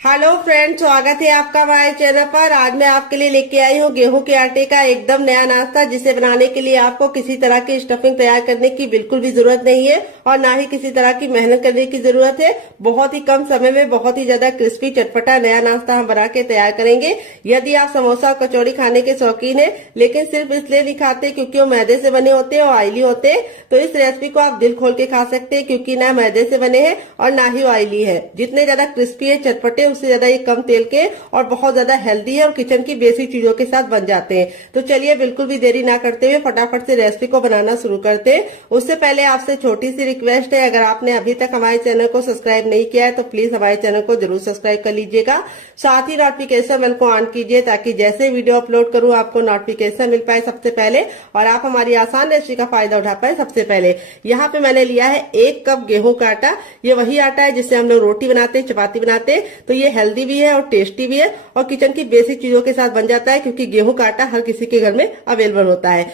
Hello friends, स्वागत है आपका हमारे चैनल पर। आज मैं आपके लिए लेके आई हूँ गेहूं के आटे का एकदम नया नाश्ता, जिसे बनाने के लिए आपको किसी तरह की स्टफिंग तैयार करने की बिल्कुल भी जरूरत नहीं है और ना ही किसी तरह की मेहनत करने की जरूरत है। बहुत ही कम समय में बहुत ही ज्यादा क्रिस्पी चटपटा नया नाश्ता हम बना के तैयार करेंगे। यदि आप समोसा और कचौड़ी खाने के शौकीन है लेकिन सिर्फ इसलिए नहीं खाते क्योंकि वो मैदे से बने होते हैं और ऑयली होते हैं, तो इस रेसिपी को आप दिल खोल के खा सकते हैं क्योंकि ना मैदे से बने हैं और ना ही ऑयली है। जितने ज्यादा क्रिस्पी है चटपटे उससे ज्यादा ये कम तेल के और बहुत ज्यादा हेल्दी है और किचन की बेसिक चीजों के साथ बन जाते हैं। तो चलिए बिल्कुल भी देरी ना करते हुए फटाफट से रेसिपी को बनाना शुरू करते हैं। उससे पहले आपसे छोटी सी रिक्वेस्ट है, अगर आपने अभी तक हमारे चैनल को सब्सक्राइब नहीं किया है तो प्लीज हमारे चैनल को जरूर सब्सक्राइब कर लीजिएगा। साथ ही नोटिफिकेशन बेल को ऑन कीजिए ताकि जैसे वीडियो अपलोड करूं आपको नोटिफिकेशन मिल पाए सबसे पहले और आप हमारी आसान रेसिपी का फायदा उठा पाए सबसे पहले। यहाँ पे मैंने लिया है 1 कप गेहूं का आटा। ये वही आटा है जिससे हम लोग रोटी बनाते हैं, चपाती बनाते हैं। तो ये हेल्दी भी है और टेस्टी भी है और किचन की बेसिक चीजों के साथ बन जाता है क्योंकि गेहूं का आटा हर किसी के घर में अवेलेबल होता है।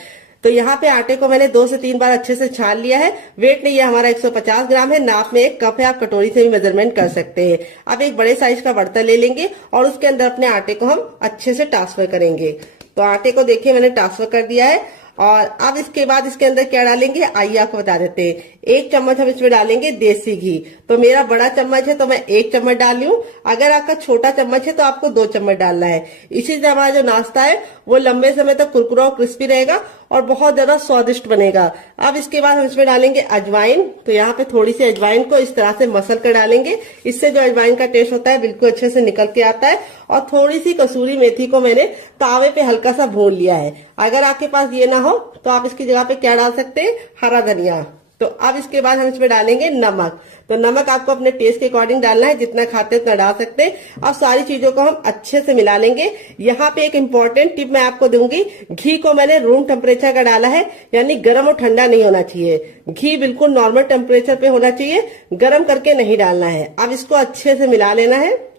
तो यहाँ पे आटे को मैंने 2 से 3 बार अच्छे से छान लिया है। वेट नहीं है हमारा 150 ग्राम है, नाप में 1 कप है, आप कटोरी से भी मेजरमेंट कर सकते हैं। अब एक बड़े साइज का बर्तन ले लेंगे और उसके अंदर अपने आटे को हम अच्छे से ट्रांसफर करेंगे। तो आटे को देखिए मैंने ट्रांसफर कर दिया है और अब इसके बाद इसके अंदर क्या डालेंगे आइए आपको बता देते हैं। 1 चम्मच हम इसमें डालेंगे देसी घी। तो मेरा बड़ा चम्मच है तो मैं 1 चम्मच डाल रही हूँ। अगर आपका छोटा चम्मच है तो आपको 2 चम्मच डालना है। इसी से हमारा जो नाश्ता है वो लंबे समय तक कुरकुरा और क्रिस्पी रहेगा और बहुत ज्यादा स्वादिष्ट बनेगा। अब इसके बाद हम इसमें डालेंगे अजवाइन। तो यहाँ पे थोड़ी सी अजवाइन को इस तरह से मसल कर डालेंगे। इससे जो अजवाइन का टेस्ट होता है बिल्कुल अच्छे से निकल के आता है। और थोड़ी सी कसूरी मेथी को मैंने तावे पे हल्का सा भून लिया है। अगर आपके पास ये ना हो तो आप इसकी जगह पे क्या डाल सकते हैं, हरा धनिया। तो अब इसके बाद हम इसमें डालेंगे नमक। तो नमक आपको अपने टेस्ट के अकॉर्डिंग डालना है, जितना खाते उतना डाल सकते हैं। अब सारी चीजों को हम अच्छे से मिला लेंगे। यहाँ पे एक इम्पोर्टेंट टिप मैं आपको दूंगी, घी को मैंने रूम टेम्परेचर का डाला है, यानी गर्म और ठंडा नहीं होना चाहिए। घी बिल्कुल नॉर्मल टेम्परेचर पे होना चाहिए, गर्म करके नहीं डालना है। अब इसको अच्छे से मिला लेना है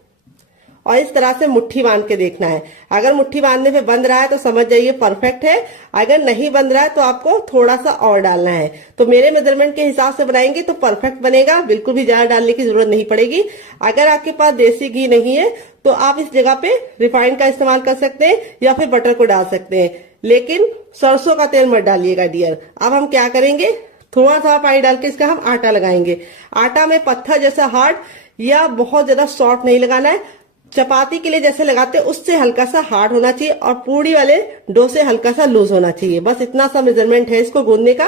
और इस तरह से मुट्ठी बांध के देखना है। अगर मुट्ठी बांधने पे बंध रहा है तो समझ जाइए परफेक्ट है, अगर नहीं बंध रहा है तो आपको थोड़ा सा और डालना है। तो मेरे मेजरमेंट के हिसाब से बनाएंगे तो परफेक्ट बनेगा, बिल्कुल भी ज्यादा डालने की जरूरत नहीं पड़ेगी। अगर आपके पास देसी घी नहीं है तो आप इस जगह पे रिफाइंड का इस्तेमाल कर सकते हैं या फिर बटर को डाल सकते हैं, लेकिन सरसों का तेल मत डालिएगा डियर। अब हम क्या करेंगे, थोड़ा सा पानी डाल के इसका हम आटा लगाएंगे। आटा में पत्थर जैसा हार्ड या बहुत ज्यादा सॉफ्ट नहीं लगाना है। चपाती के लिए जैसे लगाते हैं उससे हल्का सा हार्ड होना चाहिए और पूड़ी वाले डो से हल्का सा लूज होना चाहिए। बस इतना सा मेजरमेंट है इसको गूंदने का।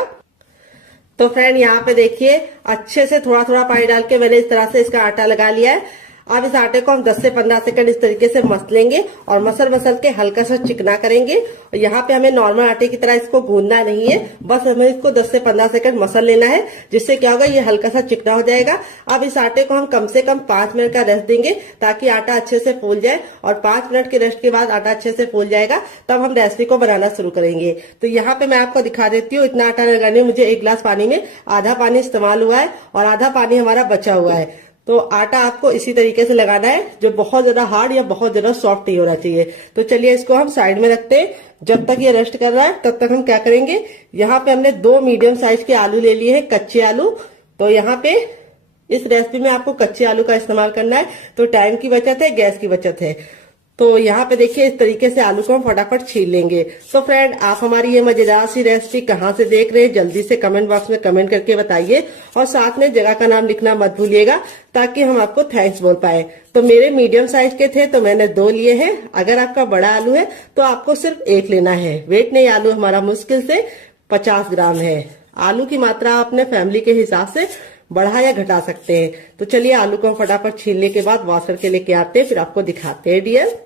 तो फ्रेंड यहाँ पे देखिए अच्छे से थोड़ा थोड़ा पानी डाल के मैंने इस तरह से इसका आटा लगा लिया है। अब इस आटे को हम 10 से 15 सेकंड इस तरीके से मसलेंगे और मसल के हल्का सा चिकना करेंगे। और यहाँ पे हमें नॉर्मल आटे की तरह इसको गूंदना नहीं है, बस हमें इसको 10 से 15 सेकंड मसल लेना है, जिससे क्या होगा ये हल्का सा चिकना हो जाएगा। अब इस आटे को हम कम से कम 5 मिनट का रेस्ट देंगे ताकि आटा अच्छे से फूल जाए और 5 मिनट के रेस्ट के बाद आटा अच्छे से फूल जाएगा तब हम रेसिपी को बनाना शुरू करेंगे। तो यहाँ पे मैं आपको दिखा देती हूँ, इतना आटा लगाने में मुझे 1 गिलास पानी में आधा पानी इस्तेमाल हुआ है और आधा पानी हमारा बचा हुआ है। तो आटा आपको इसी तरीके से लगाना है, जो बहुत ज्यादा हार्ड या बहुत ज्यादा सॉफ्ट नहीं होना चाहिए। तो चलिए इसको हम साइड में रखते हैं। जब तक ये रेस्ट कर रहा है तब तक हम क्या करेंगे, यहाँ पे हमने 2 मीडियम साइज के आलू ले लिए हैं, कच्चे आलू। तो यहाँ पे इस रेसिपी में आपको कच्चे आलू का इस्तेमाल करना है, तो टाइम की बचत है, गैस की बचत है। तो यहाँ पे देखिए इस तरीके से आलू को हम फटाफट छील लेंगे। तो फ्रेंड आप हमारी ये मजेदार सी रेसिपी कहाँ से देख रहे हैं जल्दी से कमेंट बॉक्स में कमेंट करके बताइए और साथ में जगह का नाम लिखना मत भूलिएगा ताकि हम आपको थैंक्स बोल पाए। तो मेरे मीडियम साइज के थे तो मैंने 2 लिए हैं। अगर आपका बड़ा आलू है तो आपको सिर्फ 1 लेना है। वेट नहीं, आलू हमारा मुश्किल से 50 ग्राम है। आलू की मात्रा आप अपने फैमिली के हिसाब से बढ़ा या घटा सकते हैं। तो चलिए आलू को फटाफट छीलने के बाद वॉश करके लेके आते हैं, फिर आपको दिखाते हैं डियर।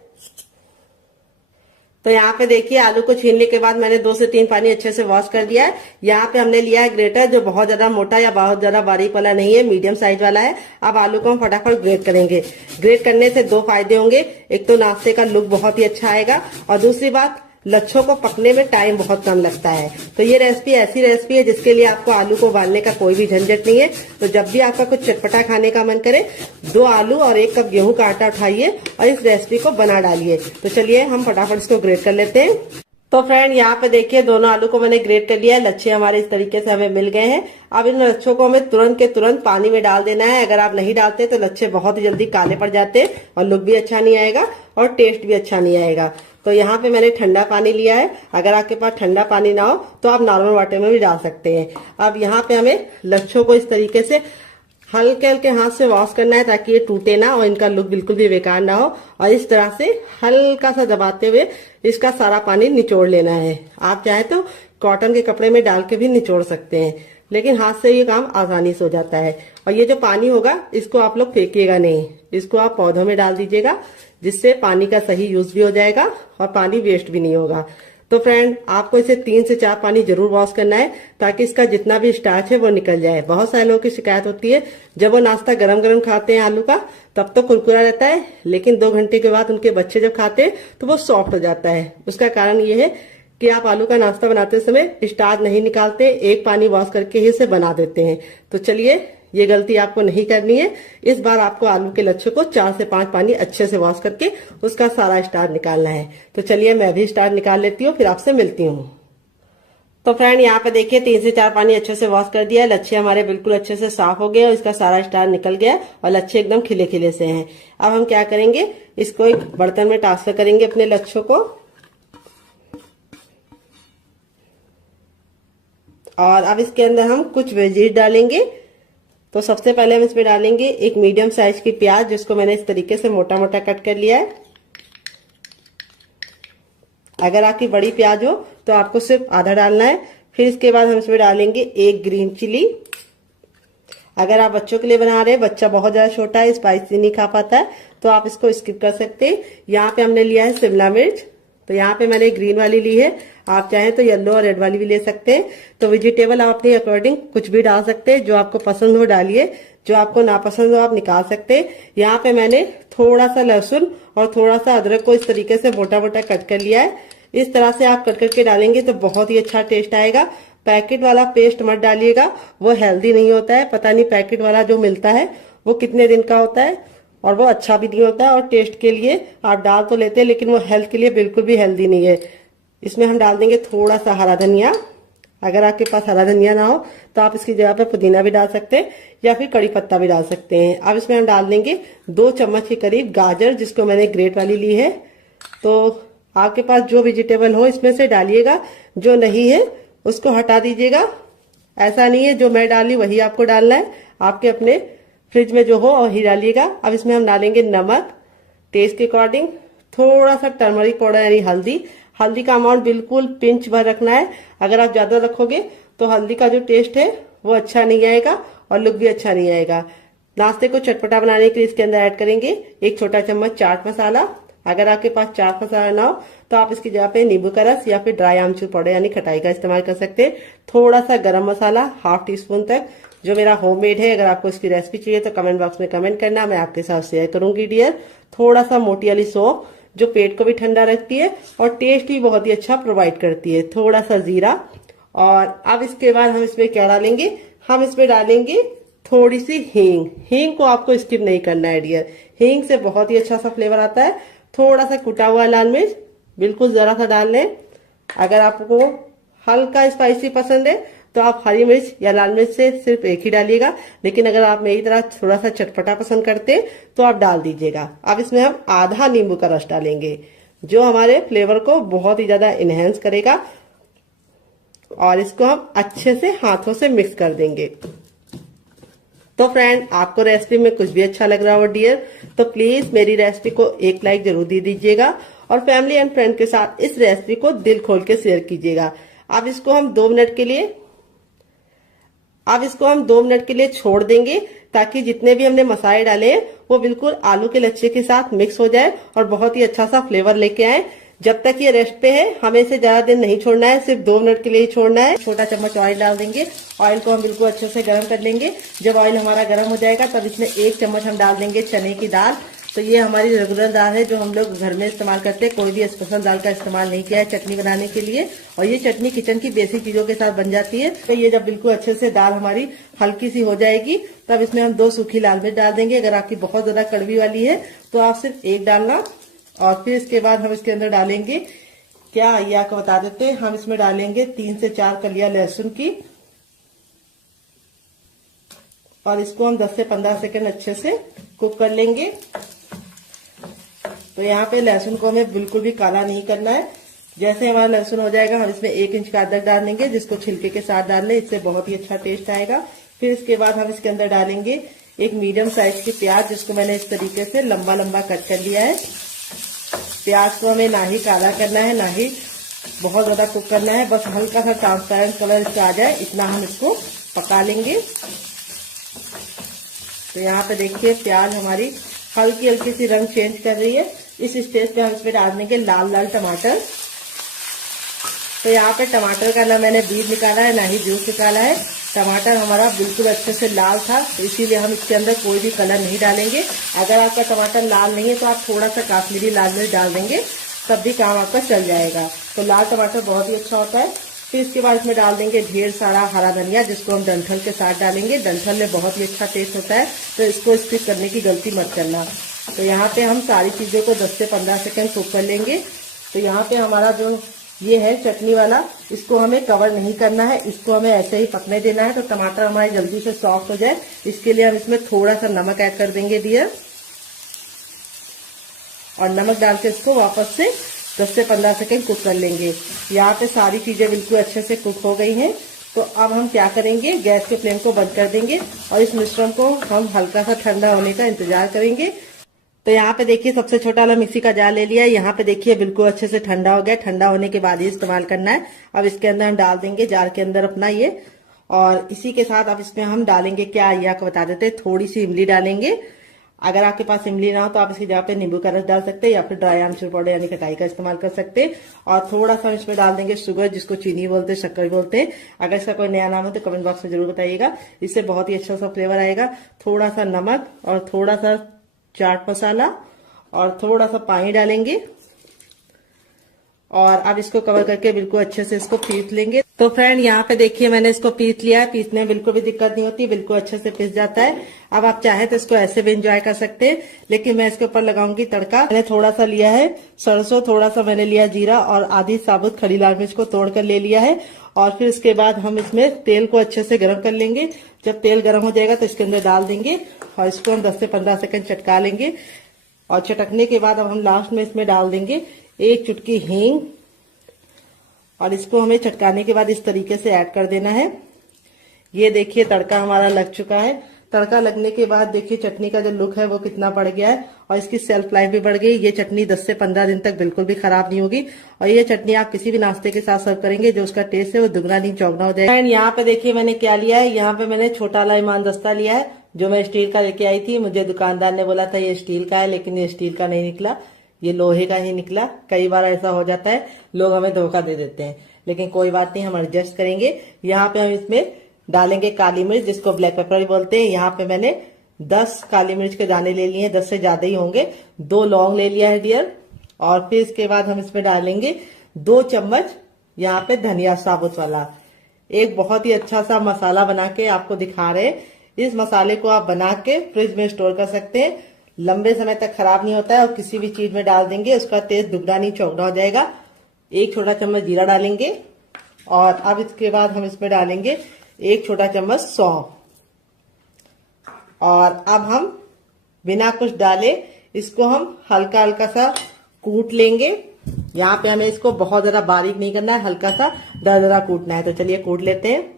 तो यहाँ पे देखिए आलू को छीलने के बाद मैंने 2 से 3 पानी अच्छे से वॉश कर दिया है। यहाँ पे हमने लिया है ग्रेटर, जो बहुत ज्यादा मोटा या बहुत ज्यादा बारीक वाला नहीं है, मीडियम साइज वाला है। अब आलू को हम फटाफट ग्रेट करेंगे। ग्रेट करने से 2 फायदे होंगे, एक तो नाश्ते का लुक बहुत ही अच्छा आएगा और दूसरी बात लच्छों को पकने में टाइम बहुत कम लगता है। तो ये रेसिपी ऐसी रेसिपी है जिसके लिए आपको आलू को उबालने का कोई भी झंझट नहीं है। तो जब भी आपका कुछ चटपटा खाने का मन करे 2 आलू और 1 कप गेहूं का आटा उठाइए और इस रेसिपी को बना डालिए। तो चलिए हम फटाफट इसको ग्रेट कर लेते हैं। तो फ्रेंड यहाँ पे देखिए दोनों आलू को मैंने ग्रेट कर लिया है। लच्छे हमारे इस तरीके से हमें मिल गए हैं। अब इन लच्छों को हमें तुरंत के तुरंत पानी में डाल देना है। अगर आप नहीं डालते तो लच्छे बहुत ही जल्दी काले पड़ जाते हैं और लुक भी अच्छा नहीं आएगा और टेस्ट भी अच्छा नहीं आएगा। तो यहाँ पे मैंने ठंडा पानी लिया है। अगर आपके पास ठंडा पानी ना हो तो आप नॉर्मल वाटर में भी डाल सकते हैं। अब यहाँ पे हमें लच्छों को इस तरीके से हल्के हल्के हाथ से वॉश करना है ताकि ये टूटे ना और इनका लुक बिल्कुल भी बेकार ना हो। और इस तरह से हल्का सा दबाते हुए इसका सारा पानी निचोड़ लेना है। आप चाहे तो कॉटन के कपड़े में डाल के भी निचोड़ सकते हैं, लेकिन हाथ से ये काम आसानी से हो जाता है। और ये जो पानी होगा इसको आप लोग फेंकिएगा नहीं, इसको आप पौधों में डाल दीजिएगा, जिससे पानी का सही यूज भी हो जाएगा और पानी वेस्ट भी नहीं होगा। तो फ्रेंड आपको इसे 3 से 4 पानी जरूर वॉश करना है ताकि इसका जितना भी स्टार्च है वो निकल जाए। बहुत सारे लोगों की शिकायत होती है जब वो नाश्ता गरम गरम खाते हैं आलू का तब तो कुरकुरा रहता है, लेकिन 2 घंटे के बाद उनके बच्चे जब खाते हैं तो वो सॉफ्ट हो जाता है। उसका कारण ये है कि आप आलू का नाश्ता बनाते समय स्टार्च नहीं निकालते, एक पानी वॉश करके ही इसे बना देते हैं। तो चलिए ये गलती आपको नहीं करनी है। इस बार आपको आलू के लच्छे को 4 से 5 पानी अच्छे से वॉश करके उसका सारा स्टार्च निकालना है। तो चलिए मैं भी स्टार्च निकाल लेती हूँ, फिर आपसे मिलती हूँ। तो फ्रेंड यहाँ पे देखिए 3 से 4 पानी अच्छे से वॉश कर दिया है। लच्छे हमारे बिल्कुल अच्छे से साफ हो गए और इसका सारा स्टार्च निकल गया और लच्छे एकदम खिले खिले से हैं। अब हम क्या करेंगे, इसको एक बर्तन में ट्रांसफर करेंगे अपने लच्छों को। और अब इसके अंदर हम कुछ वेजीज डालेंगे। तो सबसे पहले हम इसमें डालेंगे एक मीडियम साइज की प्याज, जिसको मैंने इस तरीके से मोटा मोटा कट कर लिया है। अगर आपकी बड़ी प्याज हो तो आपको सिर्फ आधा डालना है। फिर इसके बाद हम इसमें डालेंगे एक ग्रीन चिली। अगर आप बच्चों के लिए बना रहे हैं, बच्चा बहुत ज्यादा छोटा है, स्पाइसी नहीं खा पाता है, तो आप इसको स्किप कर सकते हैं। यहाँ पे हमने लिया है शिमला मिर्च। तो यहाँ पे मैंने ग्रीन वाली ली है, आप चाहें तो येलो और रेड वाली भी ले सकते हैं। तो वेजिटेबल आप अपने अकॉर्डिंग कुछ भी डाल सकते हैं, जो आपको पसंद हो डालिए, जो आपको नापसंद हो आप निकाल सकते हैं। यहाँ पे मैंने थोड़ा सा लहसुन और थोड़ा सा अदरक को इस तरीके से मोटा मोटा कट कर लिया है। इस तरह से आप कट करके डालेंगे तो बहुत ही अच्छा टेस्ट आएगा। पैकेट वाला पेस्ट मत डालिएगा, वो हेल्दी नहीं होता है। पता नहीं पैकेट वाला जो मिलता है वो कितने दिन का होता है और वो अच्छा भी नहीं होता है। और टेस्ट के लिए आप डाल तो लेते हैं, लेकिन वो हेल्थ के लिए बिल्कुल भी हेल्दी नहीं है। इसमें हम डाल देंगे थोड़ा सा हरा धनिया। अगर आपके पास हरा धनिया ना हो तो आप इसकी जगह पे पुदीना भी डाल सकते हैं या फिर कड़ी पत्ता भी डाल सकते हैं। अब इसमें हम डाल देंगे 2 चम्मच के करीब गाजर, जिसको मैंने ग्रेट वाली ली है। तो आपके पास जो वेजिटेबल हो इसमें से डालिएगा, जो नहीं है उसको हटा दीजिएगा। ऐसा नहीं है जो मैं डाली वही आपको डालना है, आपके अपने फ्रिज में जो हो वही डालिएगा। अब इसमें हम डालेंगे नमक टेस्ट के अकॉर्डिंग, थोड़ा सा टर्मरिक पाउडर यानी हल्दी। हल्दी का अमाउंट बिल्कुल पिंच भर रखना है। अगर आप ज्यादा रखोगे तो हल्दी का जो टेस्ट है वो अच्छा नहीं आएगा और लुक भी अच्छा नहीं आएगा। नाश्ते को चटपटा बनाने के लिए इसके अंदर ऐड करेंगे 1 छोटा चम्मच चाट मसाला। अगर आपके पास चाट मसाला ना हो तो आप इसकी जगह पे नींबू का रस या फिर ड्राई आमचूर पाउडर यानी खटाई का इस्तेमाल कर सकते हैं। थोड़ा सा गरम मसाला 1/2 टीस्पून तक, जो मेरा होममेड है। अगर आपको इसकी रेसिपी चाहिए तो कमेंट बॉक्स में कमेंट करना, मैं आपके साथ शेयर करूंगी डियर। थोड़ा सा मोटी वाली सौंफ, जो पेट को भी ठंडा रखती है और टेस्ट भी बहुत ही अच्छा प्रोवाइड करती है। थोड़ा सा जीरा। और अब इसके बाद हम इसमें क्या डालेंगे, हम इसमें डालेंगे थोड़ी सी हींग। हींग को आपको स्किप नहीं करना है डियर, हींग से बहुत ही अच्छा सा फ्लेवर आता है। थोड़ा सा कुटा हुआ लाल मिर्च, बिल्कुल जरा सा डाल लें। अगर आपको हल्का स्पाइसी पसंद है तो आप हरी मिर्च या लाल मिर्च से सिर्फ एक ही डालिएगा, लेकिन अगर आप मेरी तरह थोड़ा सा चटपटा पसंद करते हैं तो आप डाल दीजिएगा। अब इसमें हम आधा नींबू का रस डालेंगे, जो हमारे फ्लेवर को बहुत ही ज्यादा इनहेंस करेगा। और इसको हम अच्छे से हाथों से मिक्स कर देंगे। तो फ्रेंड आपको रेसिपी में कुछ भी अच्छा लग रहा हो डियर, तो प्लीज मेरी रेसिपी को एक लाइक जरूर दे दीजिएगा और फैमिली एंड फ्रेंड के साथ इस रेसिपी को दिल खोल के शेयर कीजिएगा। अब इसको हम 2 मिनट के लिए छोड़ देंगे, ताकि जितने भी हमने मसाले डाले हैं वो बिल्कुल आलू के लच्छे के साथ मिक्स हो जाए और बहुत ही अच्छा सा फ्लेवर लेके आए। जब तक ये रेस्ट पे है हमें इसे ज्यादा देर नहीं छोड़ना है, सिर्फ 2 मिनट के लिए ही छोड़ना है। छोटा चम्मच ऑयल डाल देंगे। ऑयल को हम बिल्कुल अच्छे से गर्म कर लेंगे। जब ऑयल हमारा गर्म हो जाएगा तब इसमें 1 चम्मच हम डाल देंगे चने की दाल। तो ये हमारी रेगुलर दाल है जो हम लोग घर में इस्तेमाल करते हैं, कोई भी स्पेशल दाल का इस्तेमाल नहीं किया है चटनी बनाने के लिए। और ये चटनी किचन की बेसिक चीजों के साथ बन जाती है। तो ये जब बिल्कुल अच्छे से दाल हमारी हल्की सी हो जाएगी तब इसमें हम 2 सूखी लाल मिर्च डाल देंगे। अगर आपकी बहुत ज्यादा कड़वी वाली है तो आप सिर्फ 1 डालना। और फिर इसके बाद हम इसके अंदर डालेंगे क्या आइए आपको बता देते हैं। हम इसमें डालेंगे 3 से 4 कलियां लहसुन की और इसको हम 10 से 15 सेकंड अच्छे से कुक कर लेंगे। तो यहाँ पे लहसुन को हमें बिल्कुल भी काला नहीं करना है। जैसे हमारा लहसुन हो जाएगा हम इसमें 1 इंच का अदरक डाल देंगे, जिसको छिलके के साथ डाल लें, इससे बहुत ही अच्छा टेस्ट आएगा। फिर इसके बाद हम इसके अंदर डालेंगे एक मीडियम साइज की प्याज, जिसको मैंने इस तरीके से लंबा लंबा कट कर लिया है। प्याज को हमें ना ही काला करना है ना ही बहुत ज्यादा कुक करना है, बस हल्का सा ट्रांसपेरेंट कलर इसका आ जाए इतना हम इसको पका लेंगे। तो यहाँ पे देखिए प्याज हमारी हल्की हल्की सी रंग चेंज कर रही है। इस स्टेज पे हम इसमें डाल देंगे लाल लाल टमाटर। तो यहाँ पे टमाटर का ना मैंने बीज निकाला है ना ही जूस निकाला है। टमाटर हमारा बिल्कुल अच्छे से लाल था, तो इसीलिए हम इसके अंदर कोई भी कलर नहीं डालेंगे। अगर आपका टमाटर लाल नहीं है तो आप थोड़ा सा काश्मीरी लाल मिर्च डाल देंगे, तब भी काम आपका चल जाएगा। तो लाल टमाटर बहुत ही अच्छा होता है। फिर इसके बाद इसमें डाल देंगे ढेर सारा हरा धनिया, जिसको हम डंठल के साथ डालेंगे। डंठल में बहुत ही अच्छा टेस्ट होता है, तो इसको स्किप करने की गलती मत करना। तो यहाँ पे हम सारी चीजों को 10 से 15 सेकंड कुक कर लेंगे। तो यहाँ पे हमारा जो ये है चटनी वाला, इसको हमें कवर नहीं करना है, इसको हमें ऐसे ही पकने देना है। तो टमाटर हमारे जल्दी से सॉफ्ट हो जाए, इसके लिए हम इसमें थोड़ा सा नमक ऐड कर देंगे डियर, और नमक डाल के इसको वापस से 10 से 15 सेकंड कुक कर लेंगे। यहाँ पे सारी चीजें बिल्कुल अच्छे से कुक हो गई हैं। तो अब हम क्या करेंगे, गैस के फ्लेम को बंद कर देंगे और इस मिश्रण को हम हल्का सा ठंडा होने का इंतजार करेंगे। तो यहाँ पे देखिए सबसे छोटा वाला मिक्सी का जार ले लिया है। यहाँ पे देखिए बिल्कुल अच्छे से ठंडा हो गया। ठंडा होने के बाद ही इस्तेमाल करना है। अब इसके अंदर हम डाल देंगे जार के अंदर अपना ये, और इसी के साथ अब इसमें हम डालेंगे क्या, ये आपको बता देते हैं, थोड़ी सी इमली डालेंगे। अगर आपके पास इमली ना हो तो आप इसकी जगह पे नींबू का रस डाल सकते हैं, या फिर ड्राई आमचूर पाउडर यानी खटाई का इस्तेमाल कर सकते हैं। और थोड़ा सा इसमें डाल देंगे शुगर, जिसको चीनी बोलते हैं, शक्कर बोलते हैं। अगर इसका कोई नया नाम हो तो कमेंट बॉक्स में जरूर बताइएगा, इससे बहुत ही अच्छा सा फ्लेवर आएगा। थोड़ा सा नमक और थोड़ा सा चाट मसाला और थोड़ा सा पानी डालेंगे, और अब इसको कवर करके बिल्कुल अच्छे से इसको पीस लेंगे। तो फ्रेंड यहाँ पे देखिए मैंने इसको पीस लिया है। पीसने में बिल्कुल भी दिक्कत नहीं होती, बिल्कुल अच्छे से पीस जाता है। अब आप चाहे तो इसको ऐसे भी एंजॉय कर सकते हैं, लेकिन मैं इसके ऊपर लगाऊंगी तड़का। मैंने थोड़ा सा लिया है सरसों, थोड़ा सा मैंने लिया जीरा, और आधी साबुत खड़ी लाल मिर्च को तोड़ कर ले लिया है। और फिर इसके बाद हम इसमें तेल को अच्छे से गर्म कर लेंगे। जब तेल गर्म हो जाएगा तो इसके अंदर डाल देंगे और इसको हम 10 से 15 सेकंड चटका लेंगे। और चटकने के बाद अब हम लास्ट में इसमें डाल देंगे 1 चुटकी हींग, और इसको हमें चटकाने के बाद इस तरीके से ऐड कर देना है। ये देखिए तड़का हमारा लग चुका है। तड़का लगने के बाद देखिए चटनी का जो लुक है वो कितना बढ़ गया है, और इसकी सेल्फ लाइफ भी बढ़ गई। ये चटनी 10 से 15 दिन तक बिल्कुल भी खराब नहीं होगी, और ये चटनी आप किसी भी नाश्ते के साथ सर्व करेंगे, जो उसका टेस्ट है वो दुगना नहीं चौगना हो जाएगा। यहाँ पे देखिए मैंने क्या लिया है, यहाँ पे मैंने छोटा वाला ईमान दस्ता लिया है, जो मैं स्टील का लेके आई थी। मुझे दुकानदार ने बोला था ये स्टील का है, लेकिन ये स्टील का नहीं निकला, ये लोहे का ही निकला। कई बार ऐसा हो जाता है, लोग हमें धोखा दे देते हैं, लेकिन कोई बात नहीं, हम एडजस्ट करेंगे। यहाँ पे हम इसमें डालेंगे काली मिर्च, जिसको ब्लैक पेपर भी बोलते हैं। यहाँ पे मैंने 10 काली मिर्च के दाने ले लिए हैं, 10 से ज्यादा ही होंगे। 2 लौंग ले लिया है डियर, और फिर इसके बाद हम इसमें डालेंगे 2 चम्मच यहाँ पे धनिया साबुत वाला। एक बहुत ही अच्छा सा मसाला बना के आपको दिखा रहे हैं। इस मसाले को आप बना के फ्रिज में स्टोर कर सकते हैं, लंबे समय तक खराब नहीं होता है, और किसी भी चीज में डाल देंगे उसका टेस्ट दुगना नहीं चौगना हो जाएगा। 1 छोटा चम्मच जीरा डालेंगे, और अब इसके बाद हम इसमें डालेंगे 1 छोटा चम्मच सौंफ, और अब हम बिना कुछ डाले इसको हम हल्का हल्का सा कूट लेंगे। यहाँ पे हमें इसको बहुत ज्यादा बारीक नहीं करना है, हल्का सा दरदरा कूटना है। तो चलिए कूट लेते हैं।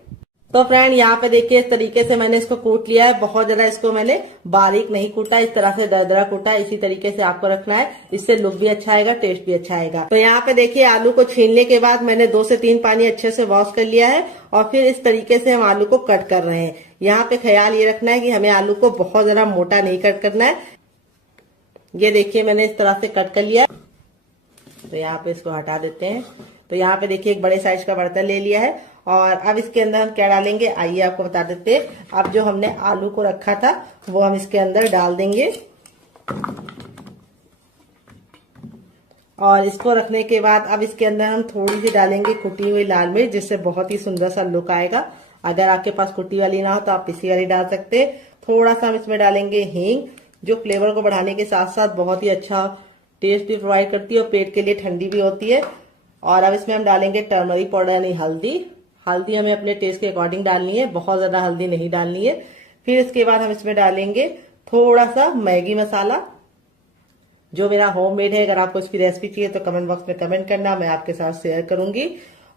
तो फ्रेंड यहाँ पे देखिए इस तरीके से मैंने इसको कूट लिया है। बहुत ज्यादा इसको मैंने बारीक नहीं कूटा, इस तरह से दरदरा कूटा। इसी तरीके से आपको रखना है, इससे लुक भी अच्छा आएगा, टेस्ट भी अच्छा आएगा। तो यहाँ पे देखिए आलू को छीलने के बाद मैंने 2 से 3 पानी अच्छे से वॉश कर लिया है, और फिर इस तरीके से हम आलू को कट कर रहे हैं। यहाँ पे ख्याल ये रखना है कि हमें आलू को बहुत ज्यादा मोटा नहीं कट करना है। ये देखिए मैंने इस तरह से कट कर लिया। तो यहाँ पे इसको हटा देते हैं। तो यहाँ पे देखिए एक बड़े साइज का बर्तन ले लिया है, और अब इसके अंदर हम क्या डालेंगे आइए आपको बता देते हैं। अब जो हमने आलू को रखा था वो हम इसके अंदर डाल देंगे, और इसको रखने के बाद अब इसके अंदर हम थोड़ी सी डालेंगे कुटी हुई लाल मिर्च, जिससे बहुत ही सुंदर सा लुक आएगा। अगर आपके पास कुटी वाली ना हो तो आप पिसी वाली डाल सकते हैं। थोड़ा सा हम इसमें डालेंगे हींग, जो फ्लेवर को बढ़ाने के साथ साथ बहुत ही अच्छा टेस्ट भी प्रोवाइड करती है, और पेट के लिए ठंडी भी होती है। और अब इसमें हम डालेंगे टर्मरिक पाउडर यानी हल्दी। हल्दी हमें अपने टेस्ट के अकॉर्डिंग डालनी है, बहुत ज्यादा हल्दी नहीं डालनी है। फिर इसके बाद हम इसमें डालेंगे थोड़ा सा मैगी मसाला, जो मेरा होममेड है। अगर आपको इसकी रेसिपी चाहिए तो कमेंट बॉक्स में कमेंट करना, मैं आपके साथ शेयर करूंगी।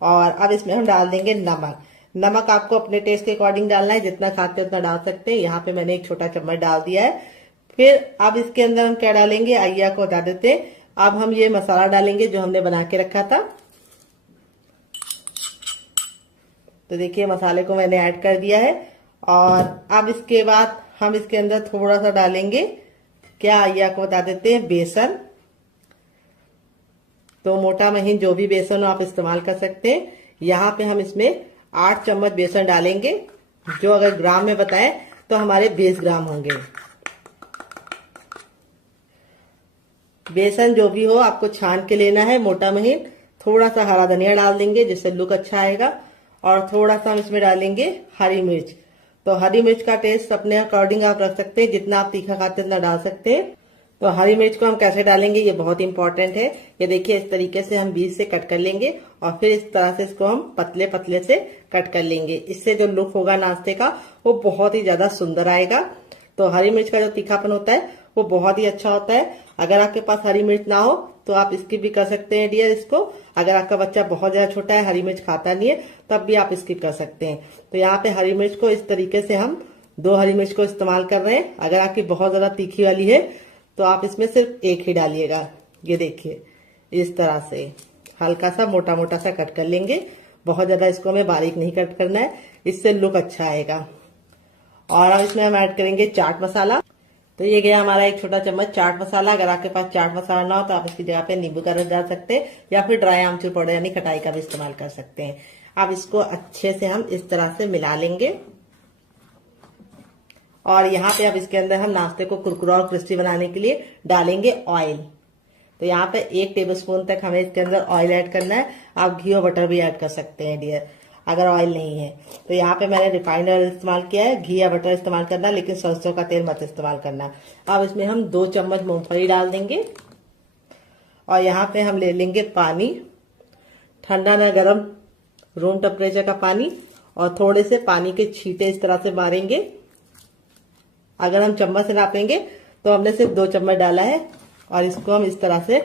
और अब इसमें हम डाल देंगे नमक। नमक आपको अपने टेस्ट के अकॉर्डिंग डालना है, जितना खाते हैं उतना डाल सकते हैं। यहाँ पे मैंने एक छोटा चम्मच डाल दिया है। फिर अब इसके अंदर हम क्या डालेंगे, आइए आपको बता देते हैं। अब हम ये मसाला डालेंगे जो हमने बना के रखा था। तो देखिए मसाले को मैंने ऐड कर दिया है। और अब इसके बाद हम इसके अंदर थोड़ा सा डालेंगे, क्या आइए आपको बता देते हैं, बेसन। तो मोटा महीन जो भी बेसन हो आप इस्तेमाल कर सकते हैं। यहाँ पे हम इसमें 8 चम्मच बेसन डालेंगे, जो अगर ग्राम में बताएं तो हमारे 20 ग्राम होंगे। बेसन जो भी हो आपको छान के लेना है मोटा महीन। थोड़ा सा हरा धनिया डाल देंगे जिससे लुक अच्छा आएगा। और थोड़ा सा हम इसमें डालेंगे हरी मिर्च। तो हरी मिर्च का टेस्ट अपने अकॉर्डिंग आप रख सकते हैं, जितना आप तीखा खाते हैं उतना डाल सकते हैं। तो हरी मिर्च को हम कैसे डालेंगे ये बहुत इंपॉर्टेंट है। ये देखिए इस तरीके से हम बीच से कट कर लेंगे और फिर इस तरह से इसको हम पतले पतले से कट कर लेंगे। इससे जो लुक होगा नाश्ते का वो बहुत ही ज्यादा सुंदर आएगा। तो हरी मिर्च का जो तीखापन होता है वो बहुत ही अच्छा होता है। अगर आपके पास हरी मिर्च ना हो तो आप स्किप भी कर सकते हैं डियर इसको। अगर आपका बच्चा बहुत ज्यादा छोटा है, हरी मिर्च खाता नहीं है, तब भी आप स्किप कर सकते हैं। तो यहाँ पे हरी मिर्च को इस तरीके से हम 2 हरी मिर्च को इस्तेमाल कर रहे हैं। अगर आपकी बहुत ज्यादा तीखी वाली है तो आप इसमें सिर्फ 1 ही डालिएगा। ये देखिए इस तरह से हल्का सा मोटा मोटा सा कट कर लेंगे। बहुत ज्यादा इसको हमें बारीक नहीं कट करना है, इससे लुक अच्छा आएगा। और अब इसमें हम ऐड करेंगे चाट मसाला। तो ये गया हमारा 1 छोटा चम्मच चाट मसाला। अगर आपके पास चाट मसाला ना हो तो आप इसकी जगह पे नींबू का रस डाल सकते हैं, या फिर ड्राई आमचूर पाउडर यानी खटाई का भी इस्तेमाल कर सकते हैं। अब इसको अच्छे से हम इस तरह से मिला लेंगे। और यहाँ पे अब इसके अंदर हम नाश्ते को कुरकुरा और क्रिस्पी बनाने के लिए डालेंगे ऑयल। तो यहाँ पे 1 टेबलस्पून तक हमें इसके अंदर ऑयल ऐड करना है। आप घी और बटर भी ऐड कर सकते हैं डियर, अगर ऑयल नहीं है तो। यहाँ पे मैंने रिफाइंड ऑयल इस्तेमाल किया है। घी या बटर इस्तेमाल करना, लेकिन सरसों का तेल मत इस्तेमाल करना। अब इसमें हम 2 चम्मच मूंगफली डाल देंगे। और यहाँ पे हम ले लेंगे पानी, ठंडा ना गर्म, रूम टेम्परेचर का पानी। और थोड़े से पानी के छींटे इस तरह से मारेंगे। अगर हम चम्मच से नापेंगे तो हमने सिर्फ 2 चम्मच डाला है। और इसको हम इस तरह से